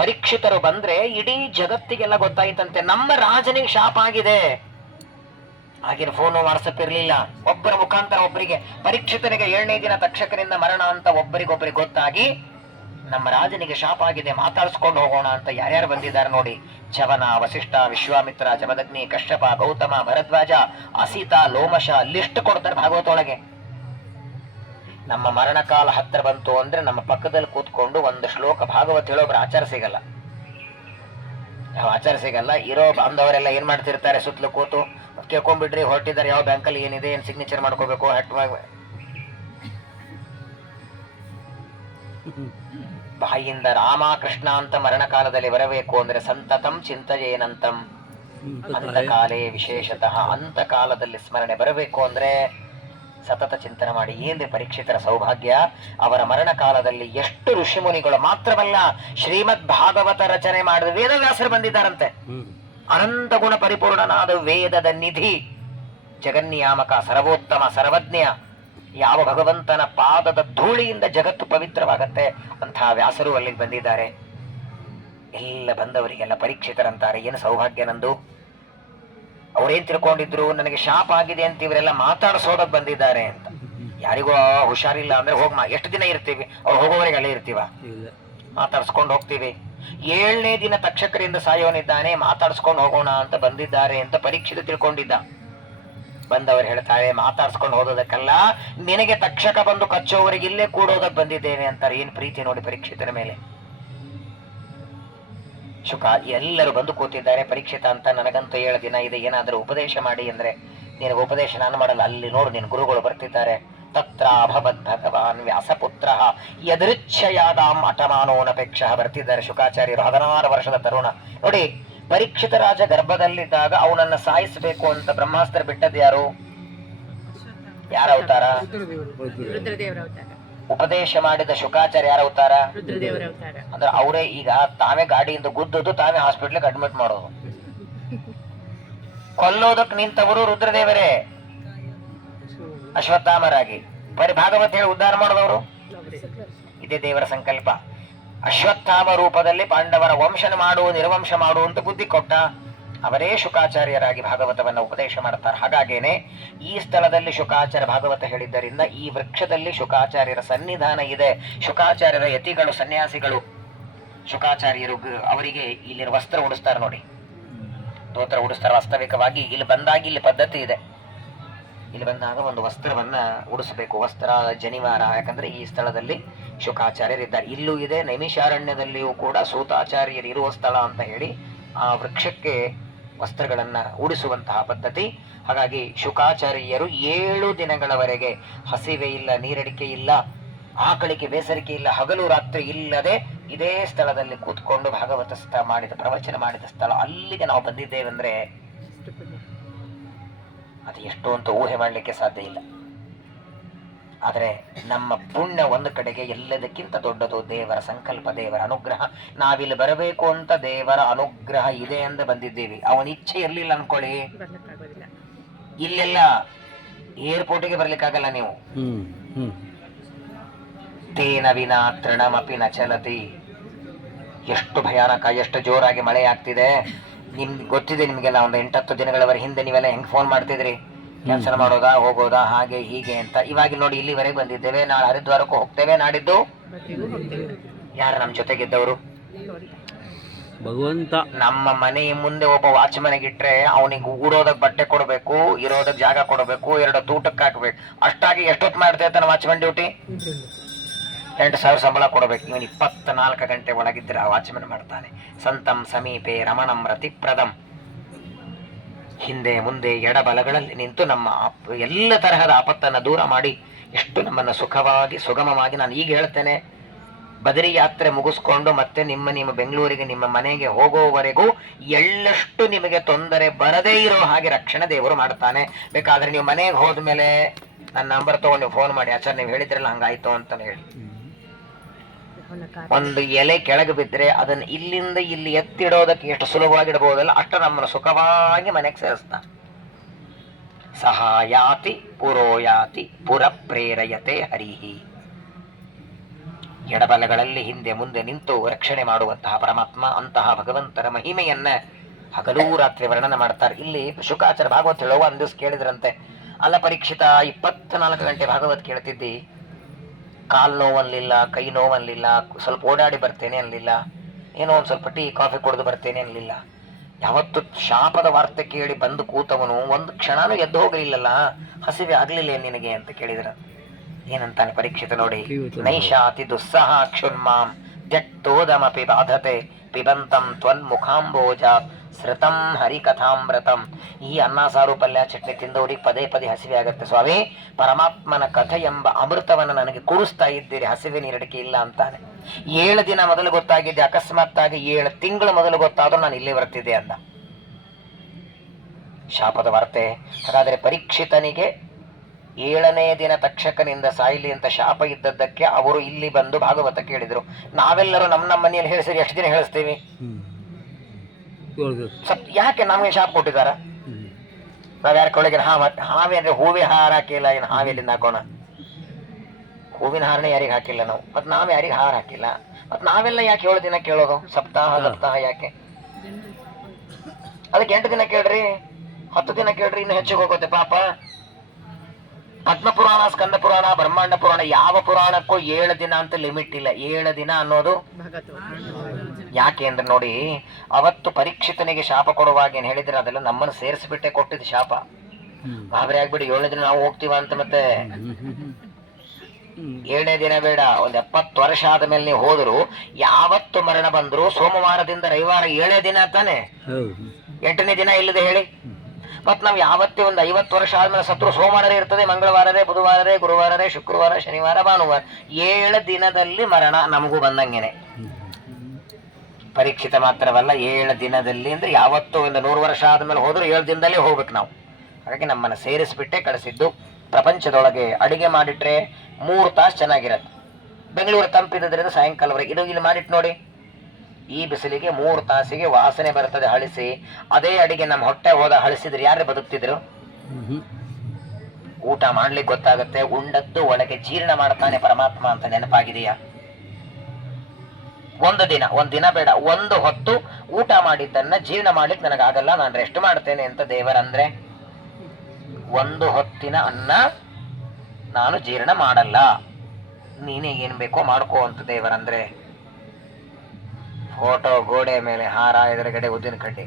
ಪರೀಕ್ಷಿತರು ಬಂದ್ರೆ ಇಡೀ ಜಗತ್ತಿಗೆಲ್ಲ ಗೊತ್ತಾಯ್ತಂತೆ ನಮ್ಮ ರಾಜನಿಗೆ ಶಾಪ ಆಗಿದೆ. ಆಗಿನ ಫೋನು ವಾಟ್ಸಪ್ ಇರಲಿಲ್ಲ. ಒಬ್ಬರ ಮುಖಾಂತರ ಒಬ್ಬರಿಗೆ, ಪರೀಕ್ಷಿತನಿಗೆ 7ನೇ ದಿನ ತಕ್ಷಕರಿಂದ ಮರಣ ಅಂತ ಒಬ್ಬರಿಗೊಬ್ಬರಿಗೆ ಗೊತ್ತಾಗಿ ನಮ್ಮ ರಾಜನಿಗೆ ಶಾಪ ಆಗಿದೆ, ಮಾತಾಡಿಸ್ಕೊಂಡು ಹೋಗೋಣ ಅಂತ ಯಾರ್ಯಾರು ಬಂದಿದ್ದಾರೆ ನೋಡಿ. ಚವನ, ವಸಿಷ್ಠ, ವಿಶ್ವಾಮಿತ್ರ, ಜಮದಗ್ನಿ, ಕಶ್ಯಪ, ಗೌತಮ, ಭರದ್ವಾಜ, ಅಸಿತ, ಲೋಮಶ, ಲಿಸ್ಟ್ ಕೊಡ್ತಾರೆ ಭಾಗವತೊಳಗೆ. ನಮ್ಮ ಮರಣಕಾಲ ಹತ್ರ ಬಂತು ಅಂದ್ರೆ ನಮ್ಮ ಪಕ್ಕದಲ್ಲಿ ಕೂತ್ಕೊಂಡು ಒಂದು ಶ್ಲೋಕ ಭಾಗವತ ಹೇಳೋಬ್ರು ಆಚಾರ ಸಿಗಲ್ಲ. ಆಚಾರ ಸಿಗಲ್ಲ. ಇರೋ ಬಾಂಧವರೆಲ್ಲ ಏನ್ ಮಾಡ್ತಿರ್ತಾರೆ, ಸುತ್ತಲೂ ಕೂತು ಕೇಳ್ಕೊಂಡ್ಬಿಡ್ರಿ, ಹೊರಟಿದ್ದಾರೆ, ಯಾವ ಬ್ಯಾಂಕಲ್ಲಿ ಏನಿದೆ, ಏನ್ ಸಿಗ್ನೇಚರ್ ಮಾಡ್ಕೋಬೇಕು, ಬಾಯಿಂದ ರಾಮ ಕೃಷ್ಣ ಅಂತ ಮರಣಕಾಲದಲ್ಲಿ ಬರಬೇಕು ಅಂದ್ರೆ ಸಂತತಂ ಚಿಂತಯೇನಂತಂ ಅಂತಕಾಲೇ ವಿಶೇಷತಃ. ಅಂತಕಾಲದಲ್ಲಿ ಸ್ಮರಣೆ ಬರಬೇಕು ಅಂದ್ರೆ ಸತತ ಚಿಂತನೆ ಮಾಡಿ. ಏನ್ರಿ ಪರೀಕ್ಷಿತರ ಸೌಭಾಗ್ಯ! ಅವರ ಮರಣ ಕಾಲದಲ್ಲಿ ಎಷ್ಟು ಋಷಿಮುನಿಗಳು, ಮಾತ್ರವಲ್ಲ ಶ್ರೀಮದ್ ಭಾಗವತ ರಚನೆ ಮಾಡಿದ ವೇದವ್ಯಾಸರು ಬಂದಿದ್ದಾರಂತೆ. ಅನಂತ ಗುಣ ಪರಿಪೂರ್ಣನಾದ ವೇದದ ನಿಧಿ, ಜಗನ್ನಿಯಾಮಕ, ಸರ್ವೋತ್ತಮ, ಸರ್ವಜ್ಞ, ಯಾವ ಭಗವಂತನ ಪಾದದ ಧೂಳಿಯಿಂದ ಜಗತ್ತು ಪವಿತ್ರವಾಗತ್ತೆ ಅಂತಹ ವ್ಯಾಸರು ಅಲ್ಲಿಗೆ ಬಂದಿದ್ದಾರೆ. ಎಲ್ಲ ಬಂದವರಿಗೆಲ್ಲ ಪರೀಕ್ಷಿತರಂತಾರೆ, ಏನು ಸೌಭಾಗ್ಯ ನಂದು. ಅವ್ರೇನ್ ತಿಳ್ಕೊಂಡಿದ್ರು, ನನಗೆ ಶಾಪ ಆಗಿದೆ ಅಂತ ಇವರೆಲ್ಲ ಮಾತಾಡಿಸೋದಕ್ ಬಂದಿದ್ದಾರೆ ಅಂತ. ಯಾರಿಗೋ ಹುಷಾರಿಲ್ಲ ಅಂದ್ರೆ ಎಷ್ಟು ದಿನ ಇರ್ತೀವಿ? ಅವ್ರು ಹೋಗೋವರೆಗೆ ಅಲ್ಲೇ ಇರ್ತೀವ? ಮಾತಾಡ್ಸ್ಕೊಂಡು ಹೋಗ್ತೀವಿ. 7ನೇ ದಿನ ತಕ್ಷಕರಿಂದ ಸಾಯೋನಿದ್ದಾನೆ, ಮಾತಾಡ್ಸ್ಕೊಂಡು ಹೋಗೋಣ ಅಂತ ಬಂದಿದ್ದಾರೆ ಅಂತ ಪರೀಕ್ಷಿತ ತಿಳ್ಕೊಂಡಿದ್ದ. ಬಂದವರು ಹೇಳ್ತಾರೆ, ಮಾತಾಡ್ಸ್ಕೊಂಡು ಹೋದದಕ್ಕಲ್ಲ, ನಿನಗೆ ತಕ್ಷಕ ಬಂದು ಕಚ್ಚೋವರಿಗೆ ಇಲ್ಲೇ ಕೂಡೋದಕ್ಕೆ ಬಂದಿದ್ದೇನೆ ಅಂತಾರೆ. ಏನ್ ಪ್ರೀತಿ ನೋಡಿ ಪರೀಕ್ಷಿತನ ಮೇಲೆ. ಶುಕ ಎಲ್ಲರೂ ಬಂದು ಕೂತಿದ್ದಾರೆ. ಪರೀಕ್ಷಿತ ಅಂತ, ನನಗಂತೂ 7 ದಿನ ಇದೆ, ಏನಾದರೂ ಉಪದೇಶ ಮಾಡಿ ಅಂದ್ರೆ, ನಿನಗೆ ಉಪದೇಶ ನಾನು ಮಾಡಲ್ಲ, ಅಲ್ಲಿ ನೋಡು ನಿನ್ ಗುರುಗಳು ಬರ್ತಿದ್ದಾರೆ. ತತ್ರ ಅಭವದ್ ಭಗವಾನ್ ವ್ಯಾಸಪುತ್ರ ಯದೃಚ್ಛಯಾದಾಂ ಅಟಮಾನೋನಪೇಕ್ಷ ಬರ್ತಿದ್ದಾರೆ ಶುಕಾಚಾರ್ಯರು. 16 ವರ್ಷದ ತರುಣ ನೋಡಿ. ಪರೀಕ್ಷಿತ ರಾಜ ಗರ್ಭದಲ್ಲಿದ್ದಾಗ ಅವನನ್ನ ಸಾಯಿಸಬೇಕು ಅಂತ ಬ್ರಹ್ಮಾಸ್ತ್ರ ಬಿಟ್ಟದ್ದು ಯಾರು? ಯಾರ ಅವತಾರ? ಉಪದೇಶ ಮಾಡಿದ ಶುಕಾಚಾರ್ಯ ಯಾರ ಅವತಾರ? ಅಂದ್ರೆ ಅವರೇ ಈಗ ತಾವೇ ಗಾಡಿಯಿಂದ ಗುದ್ದದು, ತಾವೇ ಹಾಸ್ಪಿಟ್ಲಿಗೆ ಅಡ್ಮಿಟ್ ಮಾಡೋದು. ಕೊಲ್ಲೋದಕ್ಕೆ ನಿಂತವರು ರುದ್ರದೇವರೇ ಅಶ್ವತ್ಥಾಮರಾಗಿ. ಭಾಗವತ ಹೇಳಿ ಉದ್ಧಾರ ಮಾಡಿದವರು ಇದೇ ದೇವರ ಸಂಕಲ್ಪ. ಅಶ್ವತ್ಥಾಮ ರೂಪದಲ್ಲಿ ಪಾಂಡವರ ವಂಶನ ಮಾಡು, ನಿರ್ವಂಶ ಮಾಡು ಅಂತ ಬುದ್ಧಿ ಕೊಟ್ಟ ಅವರೇ ಶುಕಾಚಾರ್ಯರಾಗಿ ಭಾಗವತವನ್ನ ಉಪದೇಶ ಮಾಡ್ತಾರೆ. ಹಾಗಾಗೇನೆ ಈ ಸ್ಥಳದಲ್ಲಿ ಶುಕಾಚಾರ್ಯ ಭಾಗವತ ಹೇಳಿದ್ದರಿಂದ ಈ ವೃಕ್ಷದಲ್ಲಿ ಶುಕಾಚಾರ್ಯರ ಸನ್ನಿಧಾನ ಇದೆ. ಶುಕಾಚಾರ್ಯರ ಯತಿಗಳು, ಸನ್ಯಾಸಿಗಳು, ಶುಕಾಚಾರ್ಯರು ಅವರಿಗೆ ಇಲ್ಲಿನ ವಸ್ತ್ರ ಉಡಿಸ್ತಾರೆ ನೋಡಿ, ಸ್ತೋತ್ರ ಉಡಿಸ್ತಾರೆ. ವಾಸ್ತವಿಕವಾಗಿ ಇಲ್ಲಿ ಬಂದಾಗ ಇಲ್ಲಿ ಪದ್ಧತಿ ಇದೆ. ಇಲ್ಲಿ ಬಂದಾಗ ಒಂದು ವಸ್ತ್ರವನ್ನ ಉಡಿಸಬೇಕು, ವಸ್ತ್ರ ಜನಿವಾರ. ಯಾಕಂದ್ರೆ ಈ ಸ್ಥಳದಲ್ಲಿ ಶುಕಾಚಾರ್ಯರಿದ್ದಾರೆ. ಇಲ್ಲೂ ಇದೆ, ನೈಮಿಷಾರಣ್ಯದಲ್ಲಿಯೂ ಕೂಡ ಸೂತಾಚಾರ್ಯರು ಇರುವ ಸ್ಥಳ ಅಂತ ಹೇಳಿ ಆ ವೃಕ್ಷಕ್ಕೆ ವಸ್ತ್ರಗಳನ್ನ ಉಡಿಸುವಂತಹ ಪದ್ಧತಿ. ಹಾಗಾಗಿ ಶುಕಾಚಾರ್ಯರು 7 ದಿನಗಳವರೆಗೆ ಹಸಿವೆ ಇಲ್ಲ, ನೀರಡಿಕೆ ಇಲ್ಲ, ಆಕಳಿಕೆ ಬೇಸರಿಕೆ ಇಲ್ಲ, ಹಗಲು ರಾತ್ರಿ ಇಲ್ಲದೆ ಇದೇ ಸ್ಥಳದಲ್ಲಿ ಕೂತ್ಕೊಂಡು ಭಾಗವತ ಮಾಡಿದ ಪ್ರವಚನ ಮಾಡಿದ ಸ್ಥಳ. ಅಲ್ಲಿಗೆ ನಾವು ಬಂದಿದ್ದೇವೆಂದ್ರೆ ಅದು ಎಷ್ಟು ಅಂತ ಊಹೆ ಮಾಡಲಿಕ್ಕೆ ಸಾಧ್ಯ ಇಲ್ಲ. ಆದರೆ ನಮ್ಮ ಪುಣ್ಯ ಒಂದು ಕಡೆಗೆ, ಎಲ್ಲದಕ್ಕಿಂತ ದೊಡ್ಡದು ದೇವರ ಸಂಕಲ್ಪ, ದೇವರ ಅನುಗ್ರಹ. ನಾವಿಲ್ಲಿ ಬರಬೇಕು ಅಂತ ದೇವರ ಅನುಗ್ರಹ ಇದೆ ಎಂದು ಬಂದಿದ್ದೀವಿ. ಅವನ ಇಚ್ಛೆ ಇರ್ಲಿಲ್ಲ ಅನ್ಕೊಳ್ಳಿ, ಇಲ್ಲೆಲ್ಲ ಏರ್ಪೋರ್ಟಿಗೆ ಬರ್ಲಿಕ್ಕಾಗಲ್ಲ ನೀವು. ತೇನ ವಿನಾ ತೃಣಮಪಿ ನ ಚಲತಿ. ಎಷ್ಟು ಭಯಾನಕ, ಎಷ್ಟು ಜೋರಾಗಿ ಮಳೆ ಆಗ್ತಿದೆ. ನಿಮ್ಗೆ ಗೊತ್ತಿದೆ, ನಿಮ್ಗೆಲ್ಲ ಒಂದು 8-10 ದಿನಗಳವರೆ ಹಿಂದೆ ನೀವೆಲ್ಲ ಹೆಂಗ್ ಫೋನ್ ಮಾಡ್ತಿದ್ರಿ, ಕ್ಯಾನ್ಸಲ್ ಮಾಡೋದಾ, ಹೋಗೋದಾ, ಹಾಗೆ ಹೀಗೆ ಅಂತ. ಇವಾಗ ನೋಡಿ ಇಲ್ಲಿವರೆಗೆ ಬಂದಿದ್ದೇವೆ, ನಾಳೆ ಹರಿದ್ವಾರಕ್ಕೂ ಹೋಗ್ತೇವೆ, ನಾಡಿದ್ದು ಯಾರು ನಮ್ಮ ಜೊತೆಗಿದ್ದವರು? ಭಗವಂತ. ನಮ್ಮ ಮನೆ ಮುಂದೆ ಒಬ್ಬ ವಾಚ್ಮನೆಗಿಟ್ರೆ ಅವನಿಗೆ ಊರೋದಕ್ಕೆ ಬಟ್ಟೆ ಕೊಡಬೇಕು, ಇರೋದಕ್ಕೆ ಜಾಗ ಕೊಡಬೇಕು, 2 ತೂಟಕ್ಕೆ ಹಾಕ್ಬೇಕು. ಅಷ್ಟಾಗಿ ಎಷ್ಟೊತ್ತು ಮಾಡ್ತೇವೆ ವಾಚ್ಮನ್ ಡ್ಯೂಟಿ? 8,000 ಸಂಬಳ ಕೊಡಬೇಕು. ಇವನು 24 ಗಂಟೆ ಒಳಗಿದ್ರೆ ಆ ವಾಚ್ಮನ್ ಮಾಡ್ತಾನೆ. ಸಂತಂ ಸಮೀಪೆ ರಮಣಂ ರತಿಪ್ರದಂ. ಹಿಂದೆ ಮುಂದೆ ಎಡಬಲಗಳಲ್ಲಿ ನಿಂತು ನಮ್ಮ ಎಲ್ಲ ತರಹದ ಆಪತ್ತನ್ನು ದೂರ ಮಾಡಿ ಎಷ್ಟು ನಮ್ಮನ್ನು ಸುಖವಾಗಿ ಸುಗಮವಾಗಿ, ನಾನು ಈಗ ಹೇಳ್ತೇನೆ, ಬದರಿ ಯಾತ್ರೆ ಮುಗಿಸ್ಕೊಂಡು ಮತ್ತೆ ನಿಮ್ಮ ಬೆಂಗಳೂರಿಗೆ ನಿಮ್ಮ ಮನೆಗೆ ಹೋಗೋವರೆಗೂ ಎಳ್ಳಷ್ಟು ನಿಮಗೆ ತೊಂದರೆ ಬರದೇ ಇರೋ ಹಾಗೆ ರಕ್ಷಣೆ ದೇವರು ಮಾಡ್ತಾನೆ. ಬೇಕಾದ್ರೆ ನೀವು ಮನೆಗೆ ಹೋದ್ಮೇಲೆ ನನ್ನ ನಂಬರ್ ತಗೊಂಡು ಫೋನ್ ಮಾಡಿ, ಆಚಾರ್ಯ ನೀವು ಹೇಳಿದ್ರಲ್ಲ ಹಂಗಾಯ್ತು ಅಂತ ಹೇಳಿ. ಒಂದು ಎಲೆ ಕೆಳಗೆ ಬಿದ್ದರೆ ಅದನ್ನು ಇಲ್ಲಿಂದ ಇಲ್ಲಿ ಎತ್ತಿಡೋದಕ್ಕೆ ಎಷ್ಟು ಸುಲಭವಾಗಿ ಇಡಬಹುದಲ್ಲ, ಅಷ್ಟು ನಮ್ಮನ್ನು ಸುಖವಾಗಿ ಮನೆಗೆ ಸೇರಿಸ್ತಾನೆ. ಸಹಾಯಾತಿ ಪುರೋಯಾತಿ ಪುರ ಪ್ರೇರಯತೆ ಹರಿಹಿ. ಎಡಬಲಗಳಲ್ಲಿ ಹಿಂದೆ ಮುಂದೆ ನಿಂತು ರಕ್ಷಣೆ ಮಾಡುವಂತಹ ಪರಮಾತ್ಮ, ಅಂತಹ ಭಗವಂತರ ಮಹಿಮೆಯನ್ನ ಹಗಲೂ ರಾತ್ರಿ ವರ್ಣನೆ ಮಾಡ್ತಾರೆ. ಇಲ್ಲಿ ಶುಕಾಚಾರ್ಯ ಭಾಗವತ್ ಹೇಳುವ ಒಂದು ದಿವಸ ಕೇಳಿದ್ರಂತೆ, ಅಲ್ಲ ಪರೀಕ್ಷಿತ, 24 ಗಂಟೆ ಭಾಗವತ್ ಕೇಳ್ತಿದ್ದಿ, ಕಾಲು ನೋವನ್ಲಿಲ್ಲ, ಕೈ ನೋವನ್ಲಿಲ್ಲ, ಸ್ವಲ್ಪ ಓಡಾಡಿ ಬರ್ತೇನೆ ಅನ್ಲಿಲ್ಲ, ಏನೋ ಒಂದು ಸ್ವಲ್ಪ ಟೀ ಕಾಫಿ ಕುಡಿದು ಬರ್ತೇನೆ ಅನ್ಲಿಲ್ಲ. ಯಾವತ್ತು ಶಾಪದ ವಾರ್ತೆ ಕೇಳಿ ಬಂದು ಕೂತವನು ಒಂದು ಕ್ಷಣನೂ ಎದ್ದು ಹೋಗಲಿಲ್ಲಲ್ಲ, ಹಸಿವೆ ಆಗ್ಲಿಲ್ಲ ನಿನಗೆ ಅಂತ ಕೇಳಿದ್ರ ಏನಂತಾನೆ ಪರೀಕ್ಷಿತ ನೋಡಿ. ನೈಷಾತಿ ದುಸ್ಸಹ ಕ್ಷುನ್ಮಾಂ ತ್ಯಕ್ತೋದಮಪಿ ಬಾಧತೆ ಪಿಬಂತಂ ತ್ವನ್ಮುಖಾಂಬೋಜಾತ್ ಸೃತಂ ಹರಿಕಥಾಮೃತಂ. ಈ ಅನ್ನ ಸಾರು ಪಲ್ಯ ಚಟ್ನಿ ತಿಂದವರಿಗೆ ಪದೇ ಪದೇ ಹಸಿವೆ ಆಗತ್ತೆ. ಸ್ವಾಮಿ, ಪರಮಾತ್ಮನ ಕಥೆ ಎಂಬ ಅಮೃತವನ್ನು ನನಗೆ ಕುಡಿಸ್ತಾ ಇದ್ದೀರಿ, ಹಸಿವೆ ನೀರಡಿಕೆ ಇಲ್ಲ ಅಂತಾನೆ. 7 ದಿನ ಮೊದಲು ಗೊತ್ತಾಗಿದ್ದೆ, ಅಕಸ್ಮಾತ್ತಾಗಿ 7 ತಿಂಗಳು ಮೊದಲು ಗೊತ್ತಾದ್ರೂ ನಾನು ಇಲ್ಲೇ ಬರ್ತಿದ್ದೆ ಅಂದ. ಶಾಪದ ವಾರ್ತೆ. ಹಾಗಾದರೆ ಪರೀಕ್ಷಿತನಿಗೆ 7ನೇ ದಿನ ತಕ್ಷಕನಿಂದ ಸಾಯಿಲಿ ಅಂತ ಶಾಪ ಇದ್ದದ್ದಕ್ಕೆ ಅವರು ಇಲ್ಲಿ ಬಂದು ಭಾಗವತ ಕೇಳಿದ್ರು. ನಾವೆಲ್ಲರೂ ನಮ್ಮ ಮನೆಯಲ್ಲಿ ಹೇಳಿಸಿರಿ ಎಷ್ಟು ದಿನ ಹೇಳಿಸ್ತೀವಿ? ಯಾಕೆ ನಮಗೆ ಶಾಪ ಕೊಟ್ಟಿದಾರ? ನಾವ್ ಯಾರ ಕೊಳಗೆ ಹಾವಿ ಅಂದ್ರೆ ಹೂವಿ ಹಾರ ಹಾಕಿಲ್ಲ, ಏನು ಹಾವಿಲಿಂದ ಹಾಕೋಣ? ಹೂವಿನ ಹಾರನೆ ಯಾರಿಗೆ ಹಾಕಿಲ್ಲ ನಾವು, ಮತ್ ನಾವ್ ಯಾರಿಗೆ ಹಾರ ಹಾಕಿಲ್ಲ. ಮತ್ ನಾವೆಲ್ಲ ಯಾಕೆ 7 ದಿನ ಕೇಳೋದು? ಸಪ್ತಾಹ ಯಾಕೆ? ಅದಕ್ಕೆ 8 ದಿನ ಕೇಳ್ರಿ, 10 ದಿನ ಕೇಳ್ರಿ, ಇನ್ನು ಹೆಚ್ಚಿಗೆ ಹೋಗುತ್ತೆ ಪಾಪ. ಪದ್ಮಪುರಾಣ, ಸ್ಕಂದ ಪುರಾಣ, ಬ್ರಹ್ಮಾಂಡ ಪುರಾಣ, ಯಾವ ಪುರಾಣಕ್ಕೂ 7 ದಿನ ಅಂತ ಲಿಮಿಟ್ ಇಲ್ಲ. 7 ದಿನ ಅನ್ನೋದು ಯಾಕೆ ಅಂದ್ರೆ ನೋಡಿ, ಅವತ್ತು ಪರೀಕ್ಷಿತನಿಗೆ ಶಾಪ ಕೊಡುವಾಗ ಏನ್ ಹೇಳಿದ್ರೆ ಅದೆಲ್ಲ ನಮ್ಮನ್ನು ಸೇರಿಸಿಬಿಟ್ಟೆ ಕೊಟ್ಟಿದ್ದು ಶಾಪ. ಗಾಬರಿ ಆಗ್ಬಿಡಿ. 7ನೇ ದಿನ ನಾವು ಹೋಗ್ತೀವ ಅಂತ. ಮತ್ತೆ 7ನೇ ದಿನ ಬೇಡ, ಒಂದ್ 70 ವರ್ಷ ಆದ್ಮೇಲೆ ನೀವು ಹೋದ್ರು ಯಾವತ್ತು ಮರಣ ಬಂದ್ರು ಸೋಮವಾರದಿಂದ ರವಿವಾರ 7ನೇ ದಿನ ತಾನೆ. 8ನೇ ದಿನ ಇಲ್ಲದೆ ಹೇಳಿ. ಮತ್ ನಾವ್ ಯಾವತ್ತೇ ಒಂದು 50 ವರ್ಷ ಆದ್ಮೇಲೆ ಸತ್ರು ಸೋಮವಾರರೇ ಇರ್ತದೆ, ಮಂಗಳವಾರರೇ, ಬುಧವಾರರೇ, ಗುರುವಾರರೇ, ಶುಕ್ರವಾರ, ಶನಿವಾರ, ಭಾನುವಾರ, 7 ದಿನದಲ್ಲಿ ಮರಣ ನಮಗೂ ಬಂದಂಗೆನೆ. ಪರೀಕ್ಷಿತ ಮಾತ್ರವಲ್ಲ, 7 ದಿನದಲ್ಲಿ ಅಂದ್ರೆ ಯಾವತ್ತೂ ಒಂದು 100 ವರ್ಷ ಆದ್ಮೇಲೆ ಹೋದ್ರು 7 ದಿನದಲ್ಲಿ ಹೋಗ್ಬೇಕು ನಾವು. ಹಾಗಾಗಿ ನಮ್ಮನ್ನ ಸೇರಿಸ್ಬಿಟ್ಟೆ ಕಳಿಸಿದ್ದು. ಪ್ರಪಂಚದೊಳಗೆ ಅಡಿಗೆ ಮಾಡಿಟ್ರೆ 3 ತಾಸು ಚೆನ್ನಾಗಿರತ್ತೆ. ಬೆಂಗಳೂರು ತಂಪಿದ್ದರಿಂದ ಸಾಯಂಕಾಲವರೆಗೆ. ಇದು ಇಲ್ಲಿ ಮಾಡಿಟ್ಟು ನೋಡಿ, ಈ ಬಿಸಿಲಿಗೆ 3 ತಾಸಿಗೆ ವಾಸನೆ ಬರ್ತದೆ ಹಳಿಸಿ. ಅದೇ ಅಡಿಗೆ ನಮ್ಮ ಹೊಟ್ಟೆ ಹೋದ ಹಳಿಸಿದ್ರೆ ಯಾರೇ ಬದುಕ್ತಿದ್ರು? ಊಟ ಮಾಡ್ಲಿಕ್ಕೆ ಗೊತ್ತಾಗುತ್ತೆ, ಉಂಡದ್ದು ಒಳಗೆ ಜೀರ್ಣ ಮಾಡ್ತಾನೆ ಪರಮಾತ್ಮ ಅಂತ ನೆನಪಾಗಿದೆಯಾ? ಒಂದ್ ದಿನ ಬೇಡ, ಒಂದು ಹೊತ್ತು ಊಟ ಮಾಡಿದ್ದನ್ನ ಜೀರ್ಣ ಮಾಡ್ಲಿಕ್ಕೆ ನನಗಾಗಲ್ಲ, ನಾನು ರೆಸ್ಟ್ ಮಾಡ್ತೇನೆ ಅಂತ ದೇವರಂದ್ರೆ, ಒಂದು ಹೊತ್ತಿನ ಅನ್ನ ನಾನು ಜೀರ್ಣ ಮಾಡಲ್ಲ, ನೀನೇ ಏನ್ ಬೇಕೋ ಮಾಡ್ಕೋ ಅಂತ ದೇವರಂದ್ರೆ. ಫೋಟೋ ಗೋಡೆ ಮೇಲೆ ಹಾರ, ಎದುರುಗಡೆ ಉದ್ದಿನ ಕಡ್ಡಿ.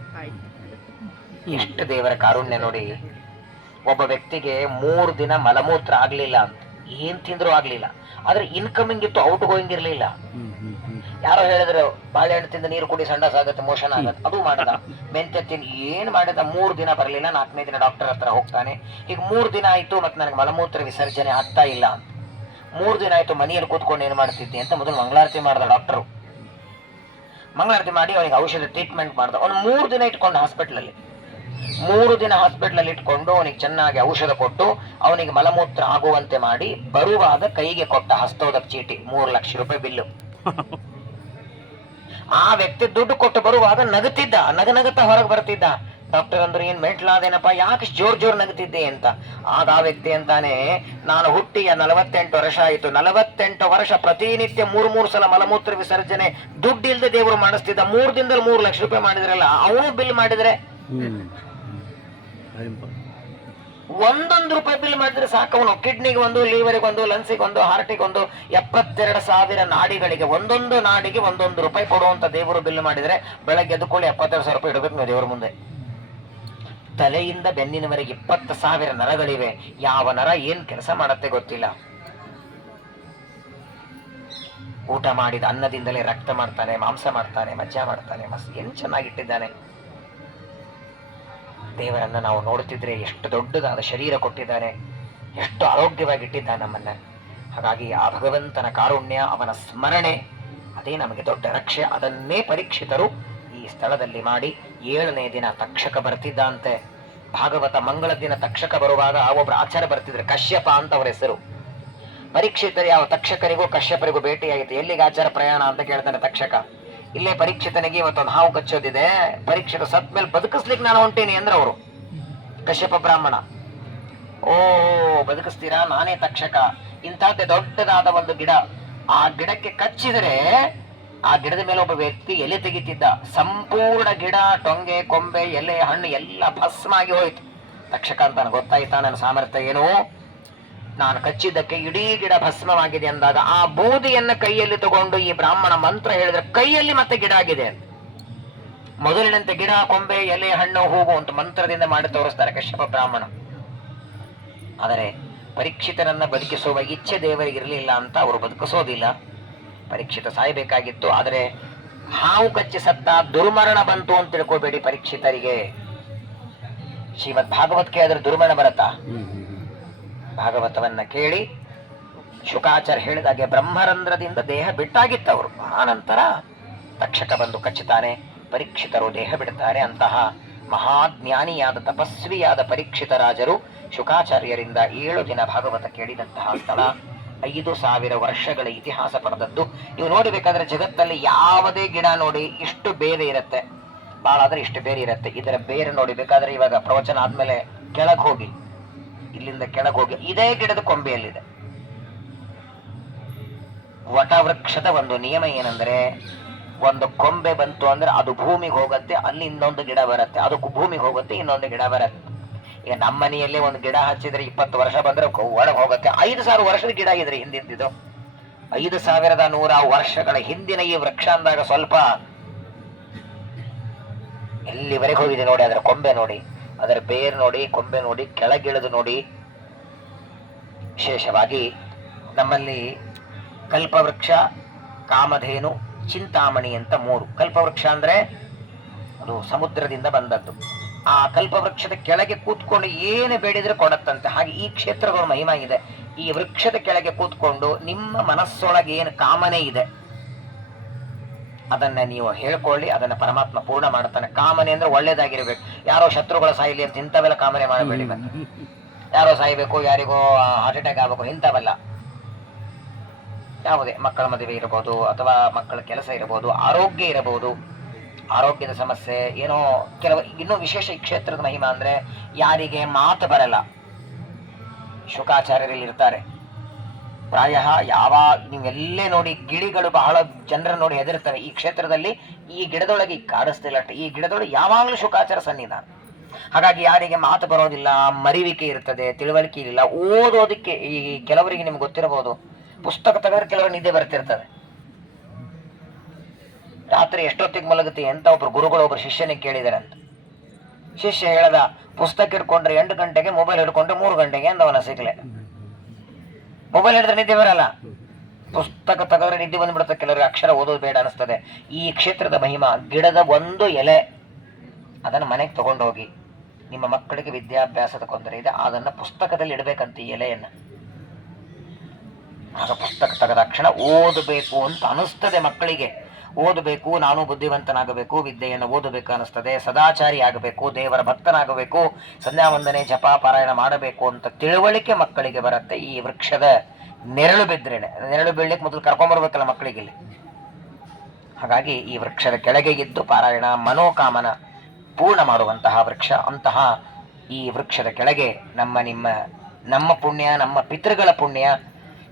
ಎಷ್ಟು ದೇವರ ಕಾರುಣ್ಯ ನೋಡಿ. ಒಬ್ಬ ವ್ಯಕ್ತಿಗೆ 3 ದಿನ ಮಲಮೂತ್ರ ಆಗ್ಲಿಲ್ಲ ಅಂತ, ಏನ್ ತಿಂದ್ರು ಆಗ್ಲಿಲ್ಲ, ಆದ್ರೆ ಇನ್ಕಮಿಂಗ್ ಇತ್ತು, ಔಟ್ ಗೋಯಿಂಗ್ ಇರ್ಲಿಲ್ಲ. ಯಾರೋ ಹೇಳಿದ್ರು ಬಾಳೆಹಣ್ಣು ತಿಂದ ನೀರು ಕುಡಿ ಸಂಡಾಸ ಆಗತ್ತೆ, ಮೋಷನ್ ಆಗತ್ತೆ, ಅದು ಮಾಡದ. ಮೆಂತ್ಯ ತಿಂದು ಏನ್ ಮಾಡಿದ, 3 ದಿನ ಬರಲಿಲ್ಲ. 4ನೇ ದಿನ ಡಾಕ್ಟರ್ ಹತ್ರ ಹೋಗ್ತಾನೆ. ಈಗ 3 ದಿನ ಆಯ್ತು ಮತ್ತೆ ನನಗೆ ಮಲಮೂತ್ರ ವಿಸರ್ಜನೆ ಆಗ್ತಾ ಇಲ್ಲ ಅಂತ. 3 ದಿನ ಆಯ್ತು ಮನೆಯಲ್ಲಿ ಕೂತ್ಕೊಂಡು ಏನ್ ಮಾಡ್ತಿದ್ದೆ ಅಂತ ಮೊದಲು ಮಂಗಳಾರತಿ ಮಾಡ್ದ ಡಾಕ್ಟರು. ಮಂಗಳಾರತಿ ಮಾಡಿ ಅವನಿಗೆ ಔಷಧ ಟ್ರೀಟ್ಮೆಂಟ್ ಮಾಡ್ದ. ಅವ್ನು 3 ದಿನ ಇಟ್ಕೊಂಡು ಹಾಸ್ಪಿಟ್ಲಲ್ಲಿ, 3 ದಿನ ಹಾಸ್ಪಿಟ್ಲಲ್ಲಿ ಇಟ್ಕೊಂಡು ಅವನಿಗೆ ಚೆನ್ನಾಗಿ ಔಷಧ ಕೊಟ್ಟು ಅವನಿಗೆ ಮಲಮೂತ್ರ ಆಗುವಂತೆ ಮಾಡಿ ಬರುವಾಗ ಕೈಗೆ ಕೊಟ್ಟ ಹಸ್ತೋದಕ್ ಚೀಟಿ, 3 ಲಕ್ಷ ರೂಪಾಯಿ ಬಿಲ್ಲು. ಆ ವ್ಯಕ್ತಿ ದುಡ್ಡು ಕೊಟ್ಟು ಬರುವಾಗ ನಗುತ್ತಿದ್ದ, ನಗನಗುತ್ತಾ ಹೊರಗೆ ಬರ್ತಿದ್ದ. ಡಾಕ್ಟರ್ ಅಂದ್ರು, ಏನ್ ಮೆಂಟ್ಲಾದೇನಪ್ಪ, ಯಾಕೆ ಜೋರ್ ನಗುತ್ತಿದ್ದೆ ಅಂತ. ಆಗ ಆ ವ್ಯಕ್ತಿ ಅಂತಾನೆ, ನಾನು ಹುಟ್ಟಿಯ 48 ವರ್ಷ ಆಯ್ತು, 48 ವರ್ಷ ಪ್ರತಿನಿತ್ಯ 3 ಸಲ ಮಲಮೂತ್ರ ವಿಸರ್ಜನೆ ದುಡ್ಡಿಲ್ದೆ ದೇವರು ಮಾಡಿಸ್ತಿದ್ದ. 3 ದಿನದಲ್ಲಿ 3 ಲಕ್ಷ ರೂಪಾಯಿ ಮಾಡಿದ್ರಲ್ಲ, ಅವನು ಬಿಲ್ ಮಾಡಿದ್ರೆ 1 ರೂಪಾಯಿ ಬಿಲ್ ಮಾಡಿದ್ರೆ ಸಾಕವನು. ಕಿಡ್ನಿಗೆ 1, ಲಿವರಿಗೆ 1, ಲಂಗ್ಸಿಗೆ 1, ಹಾರ್ಟಿಗೆ 1, 72,000 ನಾಡಿಗಳಿಗೆ ಒಂದೊಂದು ನಾಡಿಗೆ 1 ರೂಪಾಯಿ ಕೊಡುವಂತ ದೇವರು ಬಿಲ್ ಮಾಡಿದ್ರೆ ಬೆಳಗ್ಗೆ ಎದ್ದುಕೊಳ್ಳಿ 72,000 ರೂಪಾಯಿ ಇಡಬೇಕು ನೀವು ದೇವರ ಮುಂದೆ. ತಲೆಯಿಂದ ಬೆನ್ನಿನವರೆಗೆ 20,000 ನರಗಳಿವೆ. ಯಾವ ನರ ಏನ್ ಕೆಲಸ ಮಾಡತ್ತೆ ಗೊತ್ತಿಲ್ಲ. ಊಟ ಮಾಡಿದ ಅನ್ನದಿಂದಲೇ ರಕ್ತ ಮಾಡ್ತಾನೆ, ಮಾಂಸ ಮಾಡ್ತಾನೆ, ಮಜ್ಜ ಮಾಡ್ತಾನೆ, ಏನ್ ಚೆನ್ನಾಗಿಟ್ಟಿದ್ದಾನೆ. ದೇವರನ್ನ ನಾವು ನೋಡ್ತಿದ್ರೆ ಎಷ್ಟು ದೊಡ್ಡದಾದ ಶರೀರ ಕೊಟ್ಟಿದ್ದಾನೆ, ಎಷ್ಟು ಆರೋಗ್ಯವಾಗಿಟ್ಟಿದ್ದಾನೆ ನಮ್ಮನ್ನ. ಹಾಗಾಗಿ ಆ ಭಗವಂತನ ಕಾರುಣ್ಯ, ಅವನ ಸ್ಮರಣೆ, ಅದೇ ನಮಗೆ ದೊಡ್ಡ ರಕ್ಷೆ. ಅದನ್ನೇ ಪರೀಕ್ಷಿತರು ಈ ಸ್ಥಳದಲ್ಲಿ ಮಾಡಿ 7ನೇ ದಿನ ತಕ್ಷಕ ಬರ್ತಿದ್ದಂತೆ. ಭಾಗವತ ಮಂಗಳ ದಿನ ತಕ್ಷಕ ಬರುವಾಗ ಒಬ್ರು ಆಚಾರ್ಯ ಬರ್ತಿದ್ರು, ಕಶ್ಯಪ ಅಂತ ಅವರ ಹೆಸರು. ಪರೀಕ್ಷಿತರು ಯಾವ ತಕ್ಷಕರಿಗೂ ಕಶ್ಯಪರಿಗೂ ಭೇಟಿಯಾಗಿತ್ತು. ಎಲ್ಲಿಗೆ ಆಚಾರ ಪ್ರಯಾಣ ಅಂತ ಕೇಳ್ತಾನೆ ತಕ್ಷಕ. ಇಲ್ಲೇ ಪರೀಕ್ಷಿತನಿಗೆ ಇವತ್ತೊಂದು ಹಾವು ಕಚ್ಚೋದಿದೆ, ಪರೀಕ್ಷಿತ ಸತ್ ಮೇಲೆ ಬದುಕಿಸ್ಲಿಕ್ಕೆ ನಾನು ಹೊಂಟೀನಿ ಅಂದ್ರೆ ಅವರು ಕಶ್ಯಪ ಬ್ರಾಹ್ಮಣ. ಓ ಬದುಕಿಸ್ತೀರಾ, ನಾನೇ ತಕ್ಷಕ. ಇಂತಹದ್ದೇ ದೊಡ್ಡದಾದ ಒಂದು ಗಿಡ, ಆ ಗಿಡಕ್ಕೆ ಕಚ್ಚಿದರೆ ಆ ಗಿಡದ ಮೇಲೆ ಒಬ್ಬ ವ್ಯಕ್ತಿ ಎಲೆ ತೆಗಿತಿದ್ದ. ಸಂಪೂರ್ಣ ಗಿಡ, ಟೊಂಗೆ, ಕೊಂಬೆ, ಎಲೆ, ಹಣ್ಣು ಎಲ್ಲ ಭಸ್ಮ ಆಗಿ ಹೋಯ್ತು. ತಕ್ಷಕ ಅಂತ ಗೊತ್ತಾಯ್ತಾ ನನ್ನ ಸಾಮರ್ಥ್ಯ ಏನು, ನಾನು ಕಚ್ಚಿದ್ದಕ್ಕೆ ಇಡೀ ಗಿಡ ಭಸ್ಮವಾಗಿದೆ ಅಂದಾಗ ಆ ಬೂದಿಯನ್ನ ಕೈಯಲ್ಲಿ ತಗೊಂಡು ಈ ಬ್ರಾಹ್ಮಣ ಮಂತ್ರ ಹೇಳಿದ್ರೆ ಕೈಯಲ್ಲಿ ಮತ್ತೆ ಗಿಡ ಆಗಿದೆ. ಮೊದಲಿನಂತೆ ಗಿಡ, ಕೊಂಬೆ, ಎಲೆ, ಹಣ್ಣು, ಹೂವು ಅಂತ ಮಂತ್ರದಿಂದ ಮಾಡಿ ತೋರಿಸ್ತಾರೆ ಕಶ್ಯಪ ಬ್ರಾಹ್ಮಣ. ಆದರೆ ಪರೀಕ್ಷಿತರನ್ನ ಬದುಕಿಸುವ ಇಚ್ಛೆ ದೇವರಿಗೆ ಇರಲಿಲ್ಲ ಅಂತ ಅವರು ಬದುಕಿಸೋದಿಲ್ಲ. ಪರೀಕ್ಷಿತ ಸಾಯಬೇಕಾಗಿತ್ತು, ಆದರೆ ಹಾವು ಕಚ್ಚಿ ಸತ್ತ, ದುರ್ಮರಣ ಬಂತು ಅಂತ ತಿಳ್ಕೋಬೇಡಿ ಪರೀಕ್ಷಿತರಿಗೆ. ಶ್ರೀಮದ್ ಭಾಗವತ್ ಕೇಳಿದ್ರೆ ದುರ್ಮರಣ ಬರತ್ತಾ? ಭಾಗವತವನ್ನ ಕೇಳಿ ಶುಕಾಚಾರ್ಯ ಹೇಳಿದಾಗೆ ಬ್ರಹ್ಮರಂಧ್ರದಿಂದ ದೇಹ ಬಿಟ್ಟಾಗಿತ್ತವರು. ಆ ನಂತರ ತಕ್ಷಕ ಬಂದು ಕಚ್ಚುತ್ತಾನೆ, ಪರೀಕ್ಷಿತರು ದೇಹ ಬಿಡುತ್ತಾರೆ. ಅಂತಹ ಮಹಾಜ್ಞಾನಿಯಾದ ತಪಸ್ವಿಯಾದ ಪರೀಕ್ಷಿತ ರಾಜರು ಶುಕಾಚಾರ್ಯರಿಂದ 7 ದಿನ ಭಾಗವತ ಕೇಳಿದಂತಹ ಸ್ಥಳ 5,000 ವರ್ಷಗಳ ಇತಿಹಾಸ ಪಡೆದದ್ದು. ನೀವು ನೋಡಬೇಕಾದ್ರೆ ಜಗತ್ತಲ್ಲಿ ಯಾವುದೇ ಗಿಡ ನೋಡಿ ಇಷ್ಟು ಬೇರೆ ಇರುತ್ತೆ, ಬಹಳ ಆದ್ರೆ ಇಷ್ಟು ಬೇರೆ ಇರುತ್ತೆ. ಇದರ ಬೇರೆ ನೋಡಿಬೇಕಾದ್ರೆ ಇವಾಗ ಪ್ರವಚನ ಆದ್ಮೇಲೆ ಕೆಳಗೆ ಹೋಗಿ, ಇಲ್ಲಿಂದ ಕೆಳಗೆ ಹೋಗಿ, ಇದೇ ಗಿಡದ ಕೊಂಬೆಯಲ್ಲಿದೆ. ವಟವೃಕ್ಷದ ಒಂದು ನಿಯಮ ಏನಂದ್ರೆ, ಒಂದು ಕೊಂಬೆ ಬಂತು ಅಂದ್ರೆ ಅದು ಭೂಮಿಗೆ ಹೋಗುತ್ತೆ, ಅಲ್ಲಿ ಇನ್ನೊಂದು ಗಿಡ ಬರುತ್ತೆ, ಅದು ಭೂಮಿಗೆ ಹೋಗುತ್ತೆ, ಇನ್ನೊಂದು ಗಿಡ ಬರುತ್ತೆ. ಈಗ ನಮ್ಮ ಮನೆಯಲ್ಲೇ ಒಂದು ಗಿಡ ಹಚ್ಚಿದ್ರೆ 20 ವರ್ಷ ಬಂದ್ರೆ ಒಳಗೆ ಹೋಗುತ್ತೆ. 5,000 ವರ್ಷದ ಗಿಡ ಇದ್ರೆ ಹಿಂದಿಂದಿದ್ದು 5,100 ವರ್ಷಗಳ ಹಿಂದಿನ ಈ ವೃಕ್ಷ ಅಂದಾಗ ಸ್ವಲ್ಪ ಎಲ್ಲಿವರೆಗೆ ಹೋಗಿದೆ ನೋಡಿ, ಅದರ ಕೊಂಬೆ ನೋಡಿ. ಅದರ ಬೇರು ನೋಡಿ, ಕೊಂಬೆ ನೋಡಿ, ಕೆಳಗಿಳಿದು ನೋಡಿ. ವಿಶೇಷವಾಗಿ ನಮ್ಮಲ್ಲಿ ಕಲ್ಪವೃಕ್ಷ, ಕಾಮಧೇನು, ಚಿಂತಾಮಣಿ ಅಂತ 3. ಕಲ್ಪವೃಕ್ಷ ಅಂದ್ರೆ ಅದು ಸಮುದ್ರದಿಂದ ಬಂದದ್ದು. ಆ ಕಲ್ಪವೃಕ್ಷದ ಕೆಳಗೆ ಕೂತ್ಕೊಂಡು ಏನು ಬೇಡಿದ್ರೆ ಕೊಡತ್ತಂತೆ. ಹಾಗೆ ಈ ಕ್ಷೇತ್ರಗಳ ಮಹಿಮಾ ಇದೆ. ಈ ವೃಕ್ಷದ ಕೆಳಗೆ ಕೂತ್ಕೊಂಡು ನಿಮ್ಮ ಮನಸ್ಸೊಳಗೆ ಏನು ಕಾಮನೆ ಇದೆ ಅದನ್ನ ನೀವು ಹೇಳ್ಕೊಳ್ಳಿ, ಅದನ್ನ ಪರಮಾತ್ಮ ಪೂರ್ಣ ಮಾಡ್ತಾನೆ. ಕಾಮನೆ ಅಂದ್ರೆ ಒಳ್ಳೇದಾಗಿರ್ಬೇಕು. ಯಾರೋ ಶತ್ರುಗಳ ಸಾಯಿಲಿ ಅಂತ ಇಂಥವೆಲ್ಲ ಕಾಮನೆ ಮಾಡಬೇಡಿ. ಯಾರೋ ಸಾಯ್ಬೇಕು, ಯಾರಿಗೋ ಹಾರ್ಟ್ ಅಟ್ಯಾಕ್ ಆಗಬೇಕು, ಇಂಥವಲ್ಲ. ಯಾವುದೇ ಮಕ್ಕಳ ಮದುವೆ ಇರಬಹುದು, ಅಥವಾ ಮಕ್ಕಳ ಕೆಲಸ ಇರಬಹುದು, ಆರೋಗ್ಯ ಇರಬಹುದು, ಆರೋಗ್ಯದ ಸಮಸ್ಯೆ ಏನೋ ಕೆಲವು. ಇನ್ನೂ ವಿಶೇಷ ಈ ಕ್ಷೇತ್ರದ ಮಹಿಮಾ ಅಂದ್ರೆ ಯಾರಿಗೆ ಮಾತು ಬರಲ್ಲ, ಶುಕಾಚಾರ್ಯರಲ್ಲಿ ಇರ್ತಾರೆ. ಪ್ರಾಯ ನೀವೆಲ್ಲೇ ನೋಡಿ ಗಿಳಿಗಳು ಬಹಳ ಜನರ ನೋಡಿ ಹೆದರ್ತಾರೆ. ಈ ಕ್ಷೇತ್ರದಲ್ಲಿ ಈ ಗಿಡದೊಳಗೆ ಕಾಡಿಸ್ತಿಲ್ಲ, ಈ ಗಿಡದೊಳಗೆ ಯಾವಾಗಲೂ ಶುಕಾಚಾರ ಸನ್ನಿಧಾನ. ಹಾಗಾಗಿ ಯಾರಿಗೆ ಮಾತು ಬರೋದಿಲ್ಲ, ಮರಿವಿಕೆ ಇರ್ತದೆ, ತಿಳುವಳಿಕೆ ಇಲ್ಲ, ಓದೋದಕ್ಕೆ ಈ ಕೆಲವರಿಗೆ ನಿಮ್ಗೆ ಗೊತ್ತಿರಬಹುದು, ಪುಸ್ತಕ ತೆಗೆದ್ರೆ ಕೆಲವರು ನಿದ್ದೆ ಬರ್ತಿರ್ತದೆ. ರಾತ್ರಿ ಎಷ್ಟೊತ್ತಿಗೆ ಮಲಗುತ್ತೆ ಅಂತ ಒಬ್ರು ಗುರುಗಳು ಒಬ್ರು ಶಿಷ್ಯನಿಗೆ ಕೇಳಿದಾರೆ ಅಂತ. ಶಿಷ್ಯ ಹೇಳದ, ಪುಸ್ತಕ ಹಿಡ್ಕೊಂಡ್ರೆ 8 ಗಂಟೆಗೆ, ಮೊಬೈಲ್ ಹಿಡ್ಕೊಂಡ್ರೆ 3 ಗಂಟೆಗೆ ಅಂದವನ ಸಿಗ್ಲೆ. ಮೊಬೈಲ್ ಹಿಡಿದ್ರೆ ನಿದ್ದೆ ಬರಲ್ಲ, ಪುಸ್ತಕ ತೆಗೆದ್ರೆ ನಿದ್ದೆ ಬಂದ್ಬಿಡುತ್ತೆ. ಕೆಲವರಿಗೆ ಅಕ್ಷರ ಓದೋದು ಬೇಡ ಅನಿಸ್ತದೆ. ಈ ಕ್ಷೇತ್ರದ ಮಹಿಮಾ, ಗಿಡದ ಒಂದು ಎಲೆ ಅದನ್ನು ಮನೆಗೆ ತಗೊಂಡೋಗಿ ನಿಮ್ಮ ಮಕ್ಕಳಿಗೆ ವಿದ್ಯಾಭ್ಯಾಸದ ತೊಂದರೆ ಇದೆ, ಅದನ್ನ ಪುಸ್ತಕದಲ್ಲಿ ಇಡಬೇಕಂತ ಈ ಎಲೆಯನ್ನ. ಆಗ ಪುಸ್ತಕ ತೆಗೆದ ತಕ್ಷಣ ಓದಬೇಕು ಅಂತ ಅನಿಸ್ತದೆ ಮಕ್ಕಳಿಗೆ. ಓದಬೇಕು, ನಾನು ಬುದ್ಧಿವಂತನಾಗಬೇಕು, ವಿದ್ಯೆಯನ್ನು ಓದಬೇಕು ಅನಿಸ್ತದೆ, ಸದಾಚಾರಿ ಆಗಬೇಕು, ದೇವರ ಭಕ್ತನಾಗಬೇಕು, ಸಂಧ್ಯಾ ವಂದನೆ ಜಪ ಪಾರಾಯಣ ಮಾಡಬೇಕು ಅಂತ ತಿಳುವಳಿಕೆ ಮಕ್ಕಳಿಗೆ ಬರುತ್ತೆ. ಈ ವೃಕ್ಷದ ನೆರಳು ಬಿದ್ರೇನೆ. ನೆರಳು ಬೀಳ್ಲಿಕ್ಕೆ ಮೊದಲು ಕರ್ಕೊಂಡ್ಬರ್ಬೇಕಲ್ಲ ಮಕ್ಕಳಿಗೆ ಇಲ್ಲಿ. ಹಾಗಾಗಿ ಈ ವೃಕ್ಷದ ಕೆಳಗೆ ಇದ್ದು ಪಾರಾಯಣ ಮನೋಕಾಮನ ಪೂರ್ಣ ಮಾಡುವಂತಹ ವೃಕ್ಷ. ಅಂತಹ ಈ ವೃಕ್ಷದ ಕೆಳಗೆ ನಮ್ಮ ಪುಣ್ಯ, ನಮ್ಮ ಪಿತೃಗಳ ಪುಣ್ಯ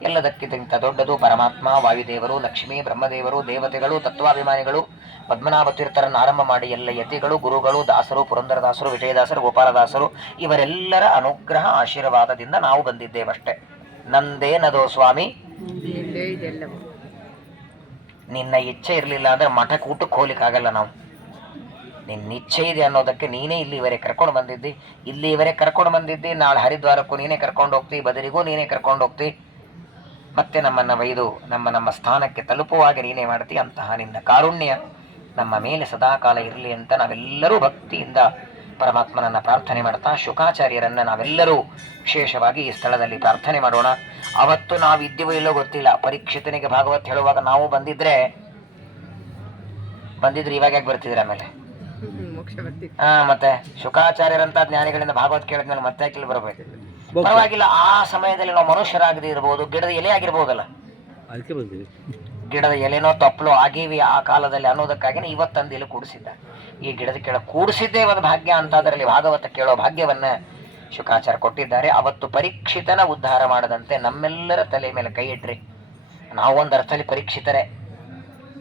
ಎಲ್ಲದಕ್ಕಿಂತ ದೊಡ್ಡದು. ಪರಮಾತ್ಮ, ವಾಯುದೇವರು, ಲಕ್ಷ್ಮೀ, ಬ್ರಹ್ಮದೇವರು, ದೇವತೆಗಳು, ತತ್ವಾಭಿಮಾನಿಗಳು, ಪದ್ಮನಾಭ ತೀರ್ಥರನ್ನು ಆರಂಭ ಮಾಡಿ ಎಲ್ಲ ಯತಿಗಳು, ಗುರುಗಳು, ದಾಸರು, ಪುರಂದರದಾಸರು, ವಿಜಯದಾಸರು, ಗೋಪಾಲದಾಸರು ಇವರೆಲ್ಲರ ಅನುಗ್ರಹ ಆಶೀರ್ವಾದದಿಂದ ನಾವು ಬಂದಿದ್ದೇವಷ್ಟೇ. ನಂದೇನದೋ ಸ್ವಾಮಿ, ನಿನ್ನ ಇಚ್ಛೆ ಇರಲಿಲ್ಲ ಅಂದ್ರೆ ಮಠಕ್ಕೆ ಊಟಕ್ಕೆ ಹೋಗ್ಲಿಕ್ಕಾಗಲ್ಲ ನಾವು. ನಿನ್ನ ಇಚ್ಛೆ ಇದೆ ಅನ್ನೋದಕ್ಕೆ ನೀನೇ ಇಲ್ಲಿವರೆಗೆ ಕರ್ಕೊಂಡು ಬಂದಿದ್ದಿ. ಇಲ್ಲಿವರೆಗೆ ಕರ್ಕೊಂಡು ಬಂದಿದ್ದಿ, ನಾಳೆ ಹರಿದ್ವಾರಕ್ಕೂ ನೀನೇ ಕರ್ಕೊಂಡು ಹೋಗ್ತಿ, ಬದರಿಗೂ ನೀನೇ ಕರ್ಕೊಂಡು ಹೋಗ್ತಿ, ಮತ್ತೆ ನಮ್ಮನ್ನು ಒಯ್ದು ನಮ್ಮ ಸ್ಥಾನಕ್ಕೆ ತಲುಪುವಾಗ ನೀನೇ ಮಾಡ್ತಿ. ಅಂತಹ ನಿನ್ನ ಕಾರುಣ್ಯ ನಮ್ಮ ಮೇಲೆ ಸದಾಕಾಲ ಇರಲಿ ಅಂತ ನಾವೆಲ್ಲರೂ ಭಕ್ತಿಯಿಂದ ಪರಮಾತ್ಮನನ್ನ ಪ್ರಾರ್ಥನೆ ಮಾಡ್ತಾ, ಶುಕಾಚಾರ್ಯರನ್ನ ನಾವೆಲ್ಲರೂ ವಿಶೇಷವಾಗಿ ಈ ಸ್ಥಳದಲ್ಲಿ ಪ್ರಾರ್ಥನೆ ಮಾಡೋಣ. ಅವತ್ತು ನಾವಿದ್ದೀವೋ ಇಲ್ಲೋ ಗೊತ್ತಿಲ್ಲ, ಪರೀಕ್ಷಿತನಿಗೆ ಭಾಗವತ್ ಹೇಳುವಾಗ ನಾವು ಬಂದಿದ್ರೆ ಇವಾಗ ಯಾಕೆ ಬರ್ತಿದ್ರೆ ಆಮೇಲೆ ಮತ್ತೆ ಶುಕಾಚಾರ್ಯರಂತ ಜ್ಞಾನಿಗಳಿಂದ ಭಾಗವತ್ ಕೇಳಿದ್ಮೇಲೆ ಮತ್ತೆ ಯಾಕೆ ಬರಬೇಕು? ಪರವಾಗಿಲ್ಲ, ಆ ಸಮಯದಲ್ಲಿ ನಾವು ಮನುಷ್ಯರಾಗದೇ ಇರಬಹುದು, ಗಿಡದ ಎಲೆ ಆಗಿರ್ಬೋದಲ್ಲ, ಗಿಡದ ಎಲೆನೋ ತಪ್ಪಲು ಆಗೀವಿ ಆ ಕಾಲದಲ್ಲಿ ಅನ್ನೋದಕ್ಕಾಗಿನೇ ಇವತ್ತಂದು ಇಲ್ಲಿ ಕೂಡಿಸಿದ್ದ. ಈ ಗಿಡದ ಕೆಳಗೆ ಕೂಡಿಸಿದ್ದೇ ಒಂದು ಭಾಗ್ಯ ಅಂತ ಅದರಲ್ಲಿ ಭಾಗವತ ಕೇಳೋ ಭಾಗ್ಯವನ್ನ ಶುಕಾಚಾರ್ಯ ಕೊಟ್ಟಿದ್ದಾರೆ. ಅವತ್ತು ಪರೀಕ್ಷಿತನ ಉದ್ಧಾರ ಮಾಡದಂತೆ ನಮ್ಮೆಲ್ಲರ ತಲೆ ಮೇಲೆ ಕೈ ಇಟ್ರಿ. ನಾವು ಒಂದು ಅರ್ಥದಲ್ಲಿ ಪರೀಕ್ಷಿತರೇ,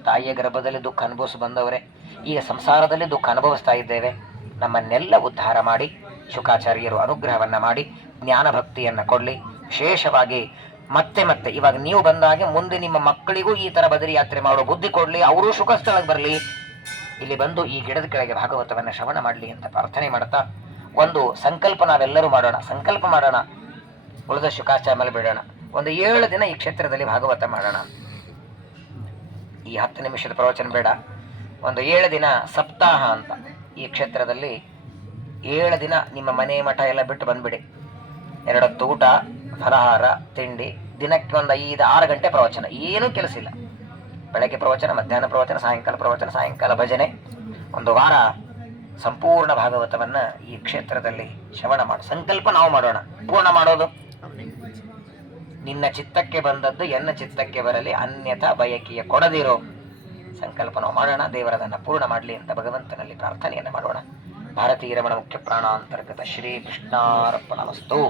ತಾಯಿಯ ಗರ್ಭದಲ್ಲಿ ದುಃಖ ಅನುಭವಿಸಿ ಬಂದವರೇ, ಈಗ ಸಂಸಾರದಲ್ಲಿ ದುಃಖ ಅನುಭವಿಸ್ತಾ ಇದ್ದೇವೆ. ನಮ್ಮನ್ನೆಲ್ಲ ಉದ್ಧಾರ ಮಾಡಿ ಶುಕಾಚಾರ್ಯರು ಅನುಗ್ರಹವನ್ನ ಮಾಡಿ ಜ್ಞಾನ ಭಕ್ತಿಯನ್ನ ಕೊಡ್ಲಿ. ವಿಶೇಷವಾಗಿ ಮತ್ತೆ ಇವಾಗ ನೀವು ಬಂದಾಗೆ ಮುಂದೆ ನಿಮ್ಮ ಮಕ್ಕಳಿಗೂ ಈ ತರ ಬದರಿ ಯಾತ್ರೆ ಮಾಡೋ ಬುದ್ಧಿ ಕೊಡ್ಲಿ, ಅವರು ಶುಕ ಸ್ಥಳಕ್ಕೆ ಬರಲಿ, ಇಲ್ಲಿ ಬಂದು ಈ ಗಿಡದ ಕೆಳಗೆ ಭಾಗವತವನ್ನ ಶ್ರವಣ ಮಾಡಲಿ ಅಂತ ಪ್ರಾರ್ಥನೆ ಮಾಡ್ತಾ ಒಂದು ಸಂಕಲ್ಪ ನಾವೆಲ್ಲರೂ ಮಾಡೋಣ. ಸಂಕಲ್ಪ ಮಾಡೋಣ, ಉಳಿದ ಶುಕಾಚಾರ್ಯ ಮೇಲೆ ಬಿಡೋಣ. ಒಂದು 7 ದಿನ ಈ ಕ್ಷೇತ್ರದಲ್ಲಿ ಭಾಗವತ ಮಾಡೋಣ. ಈ 10 ನಿಮಿಷದ ಪ್ರವಚನ ಬೇಡ, ಒಂದು 7 ದಿನ ಸಪ್ತಾಹ ಅಂತ ಈ ಕ್ಷೇತ್ರದಲ್ಲಿ 7 ದಿನ ನಿಮ್ಮ ಮನೆ ಮಠ ಎಲ್ಲ ಬಿಟ್ಟು ಬಂದ್ಬಿಡಿ. 2 ಹೊತ್ತು ಊಟ, ಫಲಹಾರ, ತಿಂಡಿ, ದಿನಕ್ಕೆ ಒಂದು 5-6 ಗಂಟೆ ಪ್ರವಚನ, ಏನೂ ಕೆಲಸ ಇಲ್ಲ. ಬೆಳಗ್ಗೆ ಪ್ರವಚನ, ಮಧ್ಯಾಹ್ನ ಪ್ರವಚನ, ಸಾಯಂಕಾಲ ಪ್ರವಚನ, ಸಾಯಂಕಾಲ ಭಜನೆ. ಒಂದು ವಾರ ಸಂಪೂರ್ಣ ಭಾಗವತವನ್ನ ಈ ಕ್ಷೇತ್ರದಲ್ಲಿ ಶ್ರವಣ ಮಾಡಿ ಸಂಕಲ್ಪ ನಾವು ಮಾಡೋಣ. ಪೂರ್ಣ ಮಾಡೋದು ನಿನ್ನ ಚಿತ್ತಕ್ಕೆ ಬಂದದ್ದು ಎನ್ನ ಚಿತ್ತಕ್ಕೆ ಬರಲಿ, ಅನ್ಯಥಾ ಬಯಕೆಯ ಕೊಡದಿರೋ ಸಂಕಲ್ಪ ನಾವು ಮಾಡೋಣ. ದೇವರದನ್ನು ಪೂರ್ಣ ಮಾಡಲಿ ಅಂತ ಭಗವಂತನಲ್ಲಿ ಪ್ರಾರ್ಥನೆಯನ್ನು ಮಾಡೋಣ. ಭಾರತೀಯ ರಮಣ ಮುಖ್ಯ ಪ್ರಾಣಾಂತರ್ಗತ ಶ್ರೀ ಕೃಷ್ಣಾರ್ಪಣಮಸ್ತು.